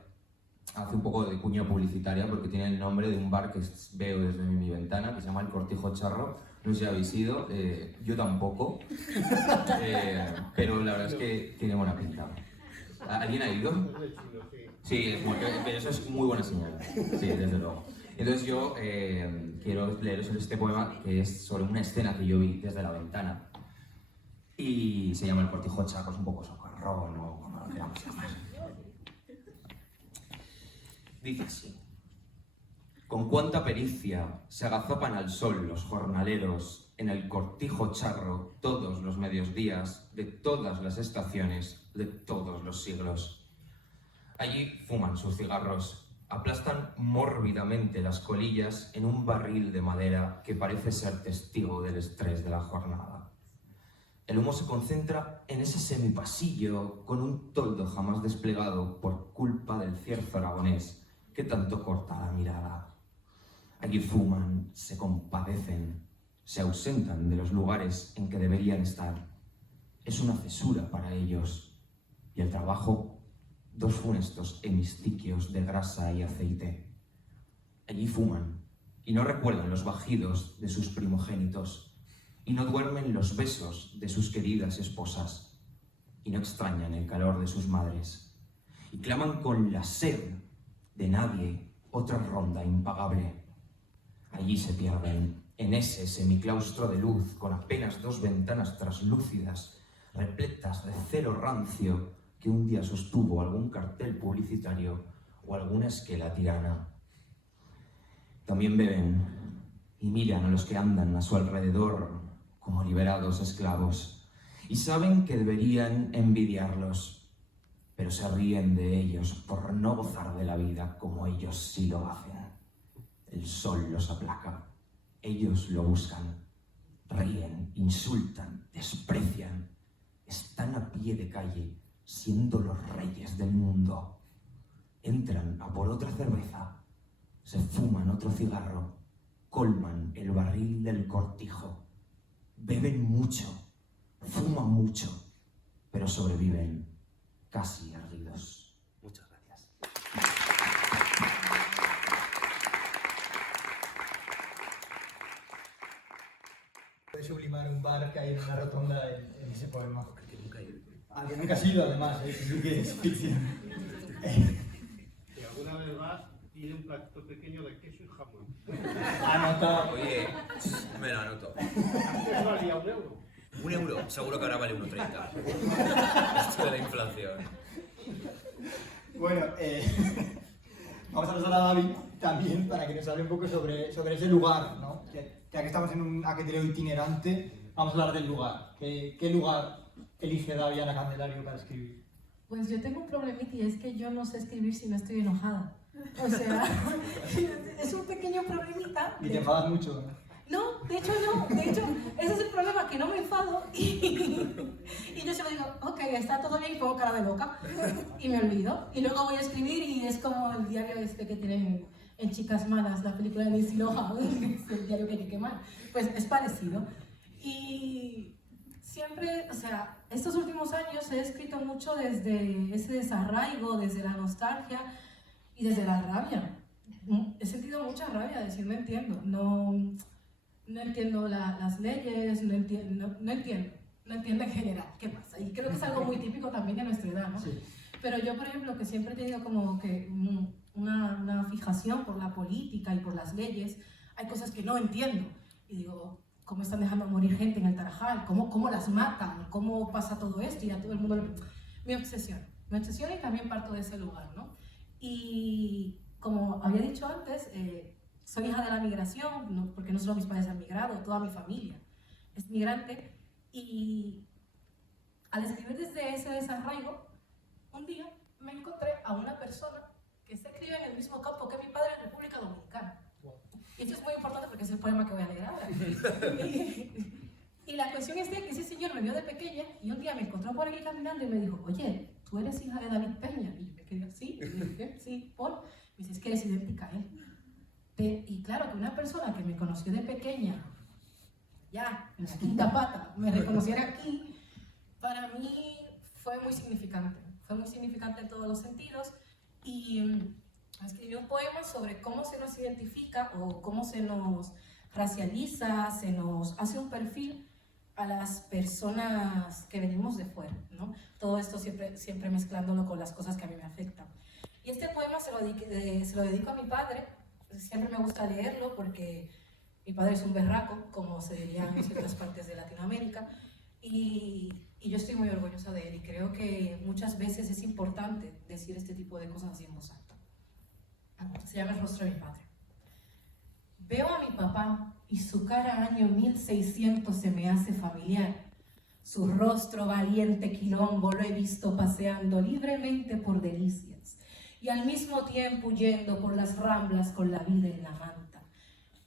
hace un poco de cuña publicitaria porque tiene el nombre de un bar que veo desde mi ventana que se llama El Cortijo Charro. No sé si habéis ido, yo tampoco, pero la verdad es que tiene buena pinta. ¿Alguien ha ido? Sí, pero eso es muy buena señal, sí, desde luego. Entonces yo quiero leeros este poema que es sobre una escena que yo vi desde la ventana y se llama El Cortijo Charro, es un poco socarrón o como lo queramos llamar. Dice así: con cuánta pericia se agazapan al sol los jornaleros en el cortijo charro todos los mediodías de todas las estaciones de todos los siglos. Allí fuman sus cigarros, aplastan mórbidamente las colillas en un barril de madera que parece ser testigo del estrés de la jornada. El humo se concentra en ese semipasillo con un toldo jamás desplegado por culpa del cierzo aragonés que tanto corta la mirada. Allí fuman, se compadecen, se ausentan de los lugares en que deberían estar. Es una cesura para ellos. Y el trabajo, dos funestos hemistiquios de grasa y aceite. Allí fuman y no recuerdan los bajidos de sus primogénitos y no duermen los besos de sus queridas esposas y no extrañan el calor de sus madres y claman con la sed de nadie otra ronda impagable. Allí se pierden en ese semiclaustro de luz con apenas dos ventanas traslúcidas repletas de cero rancio que un día sostuvo algún cartel publicitario o alguna esquela tirana. También beben y miran a los que andan a su alrededor como liberados esclavos y saben que deberían envidiarlos, pero se ríen de ellos por no gozar de la vida como ellos sí lo hacen. El sol los aplaca, ellos lo buscan, ríen, insultan, desprecian, están a pie de calle, siendo los reyes del mundo. Entran a por otra cerveza, se fuman otro cigarro, colman el barril del cortijo, beben mucho, fuman mucho, pero sobreviven casi ardidos. Muchas gracias. Puede sublimar un bar que hay en una rotonda en ese poema. Al que nunca ha sido, además, sí que es ficción. Si alguna vez vas, pide un plato pequeño de queso y jamón. Anotado. Oye, me lo anoto. Antes valía €1. €1, seguro que ahora vale 1,30. Esto de la inflación. Bueno, vamos a pasar a David también para que nos hable un poco sobre ese lugar, ¿no? Ya que estamos en un ajetreo itinerante, vamos a hablar del lugar. ¿Qué lugar elige David Ana Candelario para escribir? Pues yo tengo un problemita y es que yo no sé escribir si no estoy enojada. O sea, es un pequeño problemita. Y te enfadas mucho, ¿no? No, de hecho no, de hecho ese es el problema, que no me enfado y yo se lo digo, ok, está todo bien y pongo cara de loca y me olvido. Y luego voy a escribir y es como el diario este que tienen en Chicas Malas, la película de Lindsay Lohan, que es el diario que hay que quemar. Pues es parecido. Y siempre, o sea, estos últimos años he escrito mucho desde ese desarraigo, desde la nostalgia y desde la rabia. He sentido mucha rabia, de decir, no entiendo, no entiendo las leyes, no entiendo en general qué pasa. Y creo que es algo muy típico también de nuestra edad, ¿no? Sí. Pero yo, por ejemplo, que siempre he tenido como que una fijación por la política y por las leyes, hay cosas que no entiendo. Y digo, ¿cómo están dejando morir gente en el Tarajal? ¿Cómo las matan? ¿Cómo pasa todo esto? Y a todo el mundo mi obsesión y también parto de ese lugar, ¿no? Y como había dicho antes, soy hija de la migración, ¿no? Porque no solo mis padres han migrado, toda mi familia es migrante. Y al escribir desde ese desarraigo, un día me encontré a una persona que se crió en el mismo campo que mi padre en República Dominicana. Y esto es muy importante porque es el poema que voy a leer ahora. Y la cuestión es de que ese señor me vio de pequeña y un día me encontró por aquí caminando y me dijo, oye, ¿tú eres hija de David Peña? Y yo me quedé así, y le dije, sí, ¿por? Me dice, es que eres idéntica a él. Y claro, que una persona que me conoció de pequeña, ya, en la quinta pata, me reconociera aquí, para mí fue muy significante en todos los sentidos. Y escribí un poema sobre cómo se nos identifica o cómo se nos racializa, se nos hace un perfil a las personas que venimos de fuera, ¿no? Todo esto siempre mezclándolo con las cosas que a mí me afectan. Y este poema se lo dedico a mi padre. Siempre me gusta leerlo porque mi padre es un berraco, como se diría en ciertas partes de Latinoamérica, y yo estoy muy orgullosa de él y creo que muchas veces es importante decir este tipo de cosas así en voz alta. Se llama El rostro de mi padre. Veo a mi papá y su cara año 1600 se me hace familiar. Su rostro valiente quilombo lo he visto paseando libremente por delicias y al mismo tiempo huyendo por las ramblas con la vida en la manta.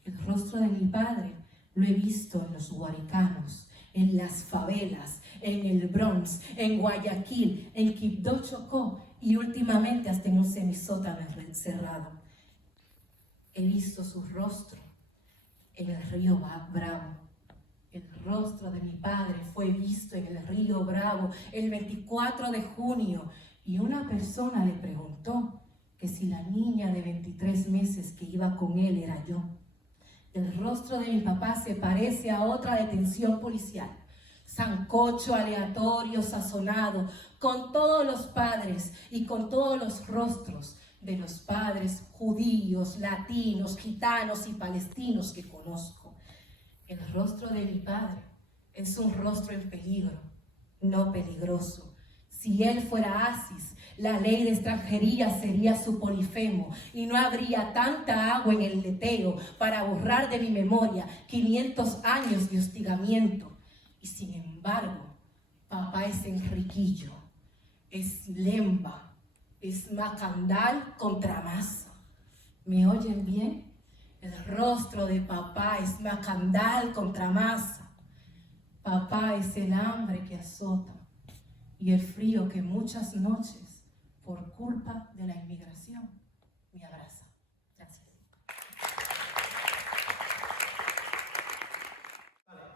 El rostro de mi padre lo he visto en los huaricanos, en las favelas, en el Bronx, en Guayaquil, en Quibdó, Chocó y últimamente hasta en un semisótano encerrado. He visto su rostro en el río Bravo. El rostro de mi padre fue visto en el río Bravo el 24 de junio y una persona le preguntó que si la niña de 23 meses que iba con él era yo. El rostro de mi papá se parece a otra detención policial. Sancocho aleatorio, sazonado, con todos los padres y con todos los rostros de los padres judíos, latinos, gitanos y palestinos que conozco. El rostro de mi padre es un rostro en peligro, no peligroso. Si él fuera Asis, la ley de extranjería sería su polifemo y no habría tanta agua en el leteo para borrar de mi memoria 500 años de hostigamiento. Y sin embargo, papá es Enriquillo, es Lemba, es Macandal contra Mazo. ¿Me oyen bien? El rostro de papá es Macandal contra Mazo. Papá es el hambre que azota y el frío que muchas noches, por culpa de la inmigración, me abraza. Gracias.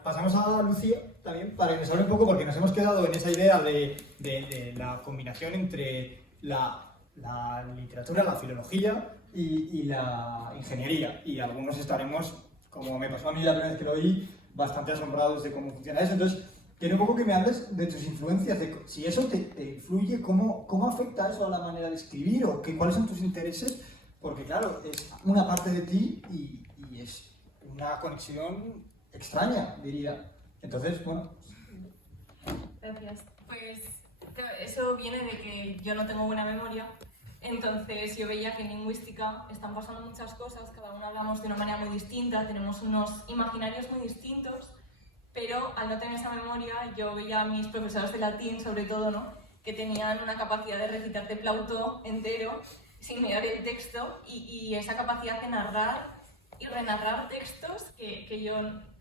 Pasamos a Lucía también para que nos hable un poco, porque nos hemos quedado en esa idea de la combinación entre la literatura, la filología y la ingeniería. Y algunos estaremos, como me pasó a mí la primera vez que lo oí, bastante asombrados de cómo funciona eso. Entonces, quiero un poco que me hables de tus influencias, de si eso te influye, cómo afecta eso a la manera de escribir o cuáles son tus intereses, porque claro, es una parte de ti y es una conexión extraña, diría. Entonces, bueno. Gracias. Pues eso viene de que yo no tengo buena memoria, entonces yo veía que en lingüística están pasando muchas cosas, cada uno hablamos de una manera muy distinta, tenemos unos imaginarios muy distintos, pero al no tener esa memoria yo veía a mis profesores de latín, sobre todo, ¿no?, que tenían una capacidad de recitarte Plautó entero sin mirar el texto y esa capacidad de narrar y renarrar textos que yo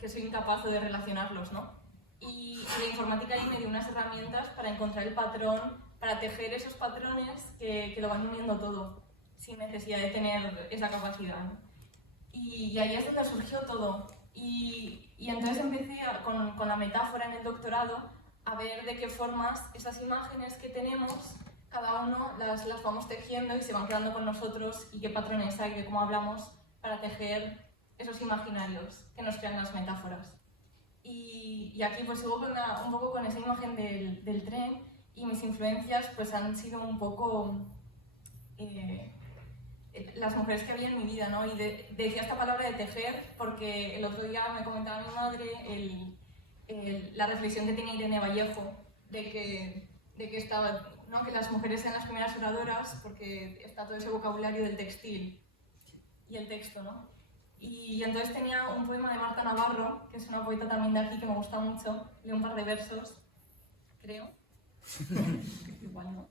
soy incapaz de relacionarlos, ¿no? Y la informática ahí me dio unas herramientas para encontrar el patrón, para tejer esos patrones que lo van uniendo todo, sin necesidad de tener esa capacidad, ¿no? Y ahí es donde surgió todo. Y entonces empecé con la metáfora en el doctorado a ver de qué formas esas imágenes que tenemos, cada uno las vamos tejiendo y se van quedando con nosotros, y qué patrones hay de cómo hablamos para tejer esos imaginarios que nos crean las metáforas. Y aquí pues sigo un poco con esa imagen del tren, y mis influencias pues han sido un poco las mujeres que había en mi vida, ¿no? Y decía esta palabra de tejer porque el otro día me comentaba mi madre la reflexión que tenía Irene Vallejo de que estaba, ¿no?, que las mujeres sean las primeras oradoras porque está todo ese vocabulario del textil y el texto, ¿no? Y entonces tenía un poema de Marta Navarro, que es una poeta también de aquí que me gusta mucho, leo un par de versos, creo. Igual no.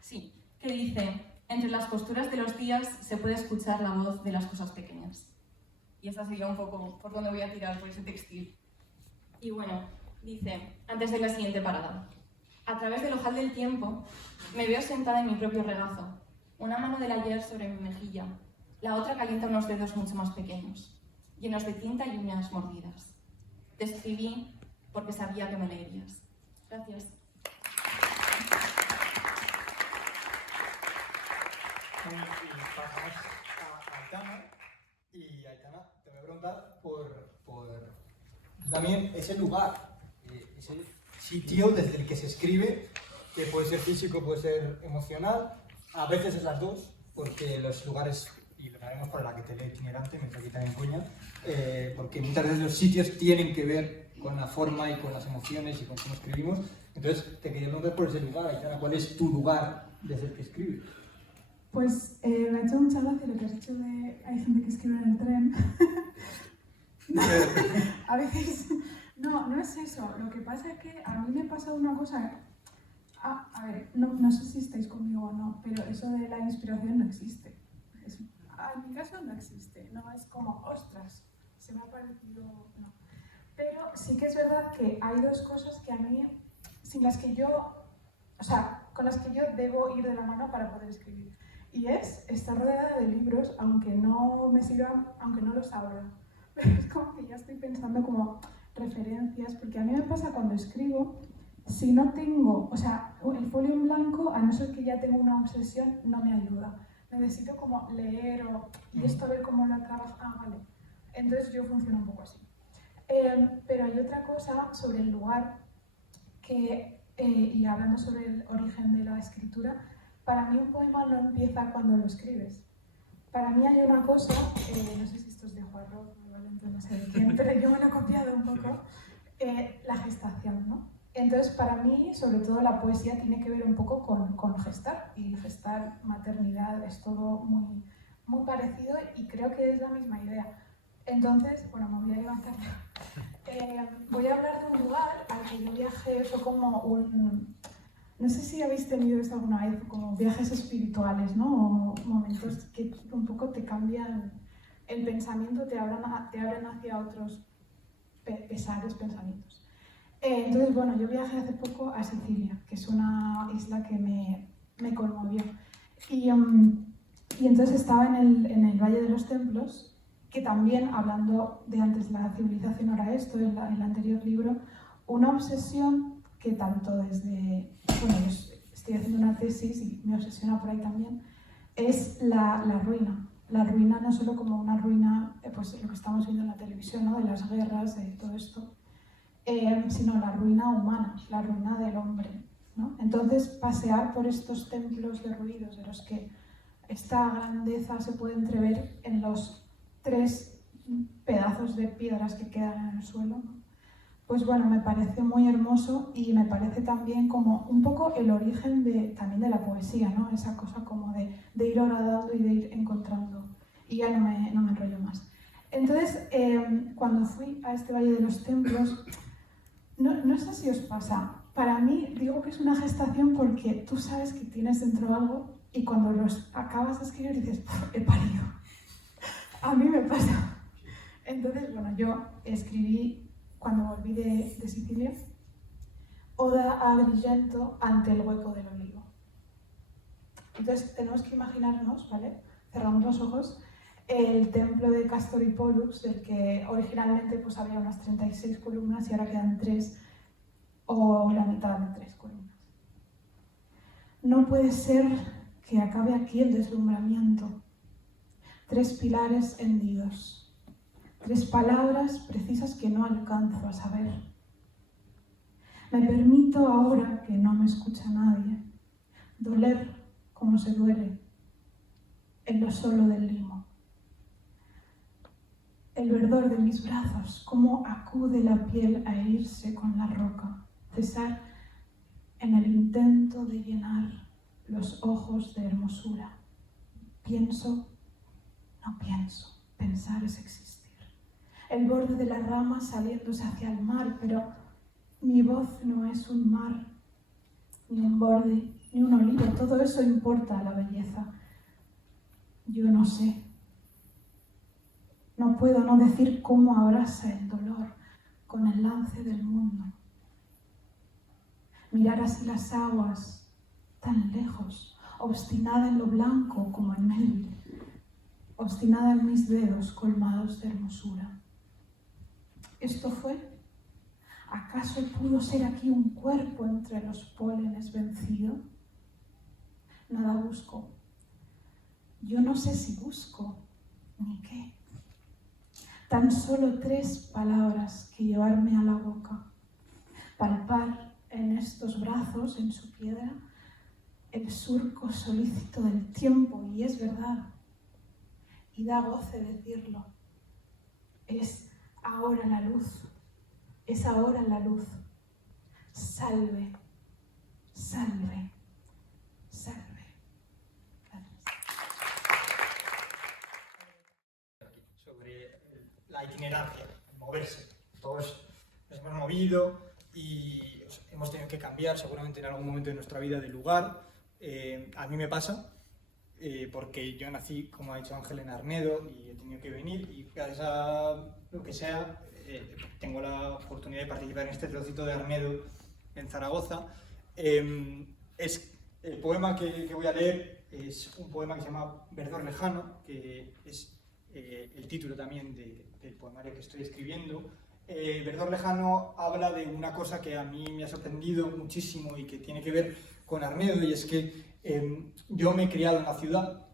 Sí, que dice, entre las posturas de los días se puede escuchar la voz de las cosas pequeñas. Y esta sería un poco por donde voy a tirar por ese textil. Y bueno, dice, antes de la siguiente parada. A través del ojal del tiempo, me veo sentada en mi propio regazo, una mano del ayer sobre mi mejilla, la otra calienta unos dedos mucho más pequeños, llenos de tinta y uñas mordidas. Te escribí porque sabía que me leerías. Gracias. Y pasamos a Aitana. Y Aitana, te voy a preguntar por también ese lugar, ese sitio desde el que se escribe, que puede ser físico, puede ser emocional, a veces es las dos, porque los lugares, y lo sabemos por la que te lee itinerante, mientras aquí también coña, porque muchas veces los sitios tienen que ver con la forma y con las emociones y con cómo escribimos. Entonces, te quería preguntar por ese lugar, Aitana, ¿cuál es tu lugar desde el que escribes? Pues me ha hecho mucha gracia lo que has dicho de hay gente que escribe en el tren. A veces, no es eso. Lo que pasa es que a mí me pasa una cosa. A ver, no sé si estáis conmigo o no, pero eso de la inspiración no existe. En mi caso no existe. No es como, ostras, se me ha parecido. No. Pero sí que es verdad que hay dos cosas que a mí, sin las que yo, o sea, con las que yo debo ir de la mano para poder escribir. Y es estar rodeada de libros, aunque no me sirvan, aunque no los abra. Pero es como que ya estoy pensando como referencias, porque a mí me pasa cuando escribo, si no tengo, o sea, el folio en blanco, a no ser que ya tengo una obsesión, no me ayuda. Necesito como leer y esto a ver cómo lo trabaja. Vale. Entonces yo funciono un poco así. Pero hay otra cosa sobre el lugar que, y hablando sobre el origen de la escritura, para mí un poema no empieza cuando lo escribes. Para mí hay una cosa, no sé si esto es de Juan Roth, probablemente no sé de quién, pero yo me lo he copiado un poco, la gestación, ¿no? Entonces, para mí, sobre todo la poesía tiene que ver un poco con gestar, y gestar maternidad es todo muy, muy parecido y creo que es la misma idea. Entonces, bueno, me voy a levantar. Voy a hablar de un lugar al que yo viajé, fue como un... No sé si habéis tenido esto alguna vez, como viajes espirituales, ¿no? O momentos que un poco te cambian el pensamiento, te abren hacia otros pesares pensamientos. Entonces, bueno, yo viajé hace poco a Sicilia, que es una isla que me conmovió. Y entonces estaba en el Valle de los Templos, que también, hablando de antes la civilización ahora esto, en el anterior libro, una obsesión que tanto desde, bueno, yo estoy haciendo una tesis y me obsesiona por ahí también, es la ruina. La ruina no solo como una ruina, pues lo que estamos viendo en la televisión, ¿no? De las guerras, de todo esto, sino la ruina humana, la ruina del hombre, ¿no? Entonces, pasear por estos templos derruidos, de los que esta grandeza se puede entrever en los 3 pedazos de piedras que quedan en el suelo, ¿no? Pues bueno, me parece muy hermoso y me parece también como un poco el origen también de la poesía, ¿no? Esa cosa como de ir horadando y de ir encontrando. Y ya no me enrollo más. Entonces, cuando fui a este Valle de los Templos, no sé si os pasa, para mí digo que es una gestación porque tú sabes que tienes dentro algo y cuando los acabas de escribir dices, he parido. A mí me pasa. Entonces, bueno, yo escribí, cuando volví de Sicilia, Oda a Agrigento ante el hueco del olivo. Entonces tenemos que imaginarnos, ¿vale? Cerramos los ojos, el templo de Castor y Pollux, del que originalmente pues, había unas 36 columnas y ahora quedan 3, o la mitad de 3 columnas. No puede ser que acabe aquí el deslumbramiento. 3 pilares hendidos. 3 palabras precisas que no alcanzo a saber. Me permito ahora, que no me escucha nadie, doler como se duele en lo solo del limo. El verdor de mis brazos, cómo acude la piel a herirse con la roca, cesar en el intento de llenar los ojos de hermosura. Pienso, no pienso, pensar es existir. El borde de la rama saliéndose hacia el mar, pero mi voz no es un mar, ni un borde, ni un olivo, todo eso importa a la belleza. Yo no sé. No puedo no decir cómo abrasa el dolor con el lance del mundo. Mirar así las aguas tan lejos, obstinada en lo blanco como en Melville, obstinada en mis dedos colmados de hermosura. ¿Esto fue? ¿Acaso pudo ser aquí un cuerpo entre los pólenes vencido? Nada busco. Yo no sé si busco ni qué. Tan solo 3 palabras que llevarme a la boca. Palpar en estos brazos, en su piedra, el surco solícito del tiempo, y es verdad. Y da goce decirlo. Es ahora la luz. Es ahora la luz. Salve, salve, salve. Gracias. Sobre la itinerancia, el moverse. Todos nos hemos movido y hemos tenido que cambiar seguramente en algún momento de nuestra vida de lugar. A mí me pasa, porque yo nací, como ha dicho Ángel, en Arnedo y he tenido que venir, y gracias a lo que sea, tengo la oportunidad de participar en este trocito de Arnedo en Zaragoza. El poema que voy a leer es un poema que se llama Verdor Lejano, que es el título también del poemario que estoy escribiendo. Verdor Lejano habla de una cosa que a mí me ha sorprendido muchísimo y que tiene que ver con Arnedo, y es que yo me he criado en la ciudad,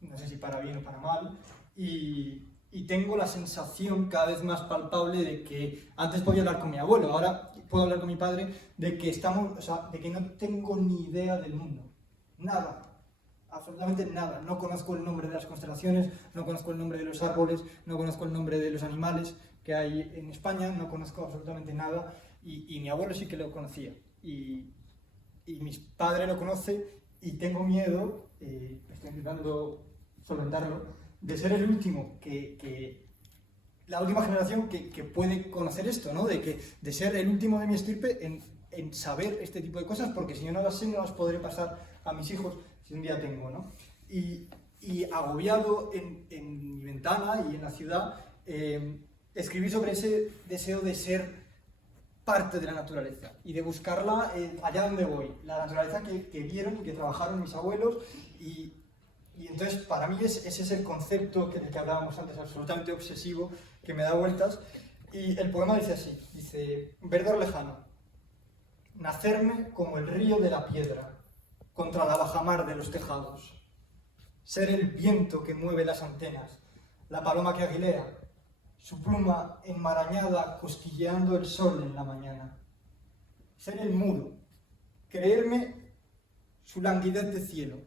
no sé si para bien o para mal, y tengo la sensación cada vez más palpable de que antes podía hablar con mi abuelo, ahora puedo hablar con mi padre, de que de que no tengo ni idea del mundo, nada, absolutamente nada. No conozco el nombre de las constelaciones, no conozco el nombre de los árboles, no conozco el nombre de los animales que hay en España, no conozco absolutamente nada, y mi abuelo sí que lo conocía, y mi padre lo conoce, y tengo miedo, estoy intentando solventarlo, de ser el último, la última generación que puede conocer esto, ¿no? De ser el último de mi estirpe en saber este tipo de cosas, porque si yo no las sé, no las podré pasar a mis hijos si un día tengo, ¿no? Y agobiado en mi ventana y en la ciudad, escribí sobre ese deseo de ser parte de la naturaleza y de buscarla allá donde voy, la naturaleza que vieron y que trabajaron mis abuelos, y entonces para mí ese es el concepto del que hablábamos antes, absolutamente obsesivo, que me da vueltas. Y el poema dice así, dice: Verdor lejano, nacerme como el río de la piedra contra la bajamar de los tejados, ser el viento que mueve las antenas, la paloma que aguilea, su pluma enmarañada cosquilleando el sol en la mañana, ser el muro, creerme su languidez de cielo,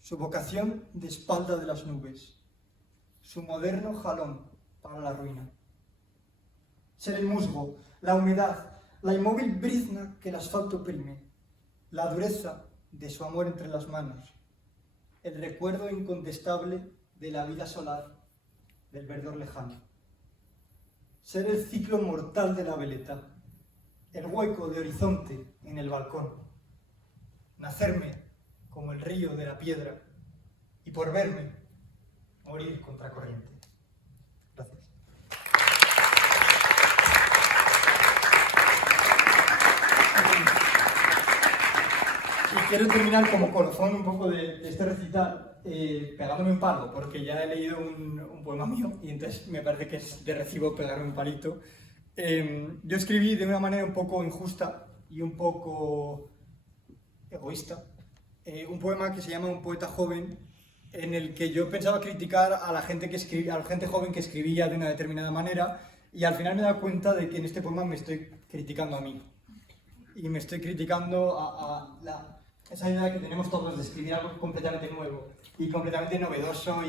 su vocación de espalda de las nubes, su moderno jalón para la ruina, ser el musgo, la humedad, la inmóvil brizna que el asfalto oprime, la dureza de su amor entre las manos, el recuerdo incontestable de la vida solar del verdor lejano. Ser el ciclo mortal de la veleta, el hueco de horizonte en el balcón. Nacerme como el río de la piedra y por verme morir contracorriente. Gracias. Y quiero terminar como colofón un poco de este recital, pegándome un palo, porque ya he leído un poema mío y entonces me parece que es de recibo pegarme un palito. Yo escribí de una manera un poco injusta y un poco egoísta un poema que se llama Un poeta joven, en el que yo pensaba criticar a la gente a la gente joven que escribía de una determinada manera, y al final me he dado cuenta de que en este poema me estoy criticando a mí y me estoy criticando esa idea que tenemos todos de escribir algo completamente nuevo y completamente novedoso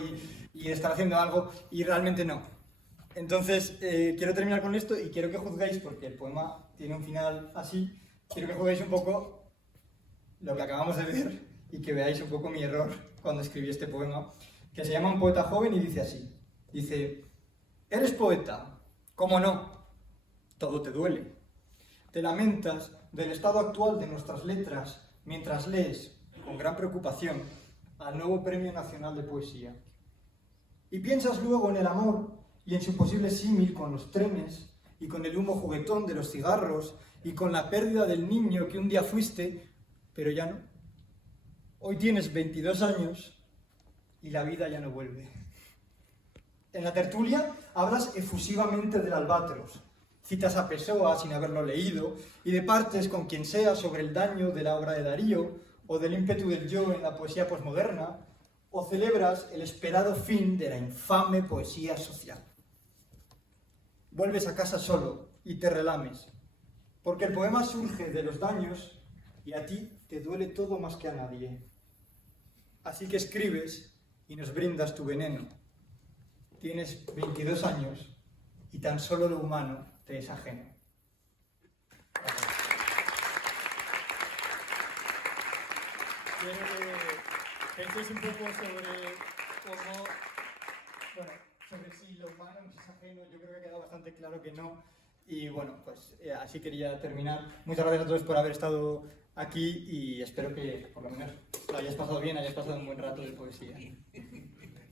y de estar haciendo algo, y realmente no. Entonces, quiero terminar con esto y quiero que juzguéis, porque el poema tiene un final así, quiero que juzguéis un poco lo que acabamos de ver y que veáis un poco mi error cuando escribí este poema, que se llama Un poeta joven y dice así. Dice: ¿Eres poeta? ¿Cómo no? Todo te duele. te lamentas del estado actual de nuestras letras mientras lees, con gran preocupación, al nuevo Premio Nacional de Poesía. Y piensas luego en el amor y en su posible símil con los trenes y con el humo juguetón de los cigarros y con la pérdida del niño que un día fuiste, pero ya no. Hoy tienes 22 años y la vida ya no vuelve. En la tertulia hablas efusivamente del Albatros, citas a Pessoa sin haberlo leído y departes con quien sea sobre el daño de la obra de Darío o del ímpetu del yo en la poesía posmoderna, o celebras el esperado fin de la infame poesía social. Vuelves a casa solo y te relames, porque el poema surge de los daños y a ti te duele todo más que a nadie. Así que escribes y nos brindas tu veneno. Tienes 22 años y tan solo lo humano te es ajeno. Quiero que penséis un poco sobre cómo, bueno, sobre si lo humano nos es ajeno. Yo creo que ha quedado bastante claro que no. Y bueno, pues así quería terminar. Muchas gracias a todos por haber estado aquí y espero que por lo menos lo hayáis pasado bien, hayáis pasado un buen rato de poesía.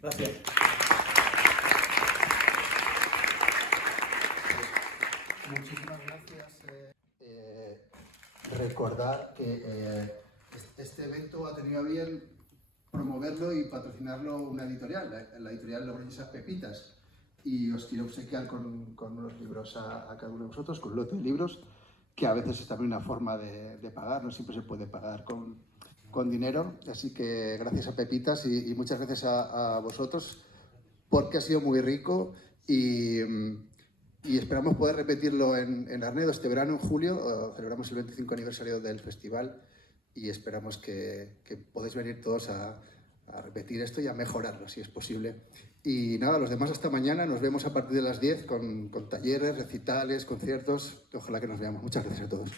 Gracias. Muchísimas gracias. Recordar que este evento ha tenido a bien promoverlo y patrocinarlo una editorial, la editorial Logroñesas Pepitas. Y os quiero obsequiar con unos libros a cada uno de vosotros, con un lote de libros, que a veces es también una forma de pagar, no siempre se puede pagar con dinero. Así que gracias a Pepitas y muchas gracias a vosotros, porque ha sido muy rico y esperamos poder repetirlo en Arnedo este verano, en julio. Celebramos el 25 aniversario del festival y esperamos que podáis venir todos a repetir esto y a mejorarlo, si es posible. Y nada, los demás hasta mañana. Nos vemos a partir de las 10 con talleres, recitales, conciertos. Ojalá que nos veamos. Muchas gracias a todos.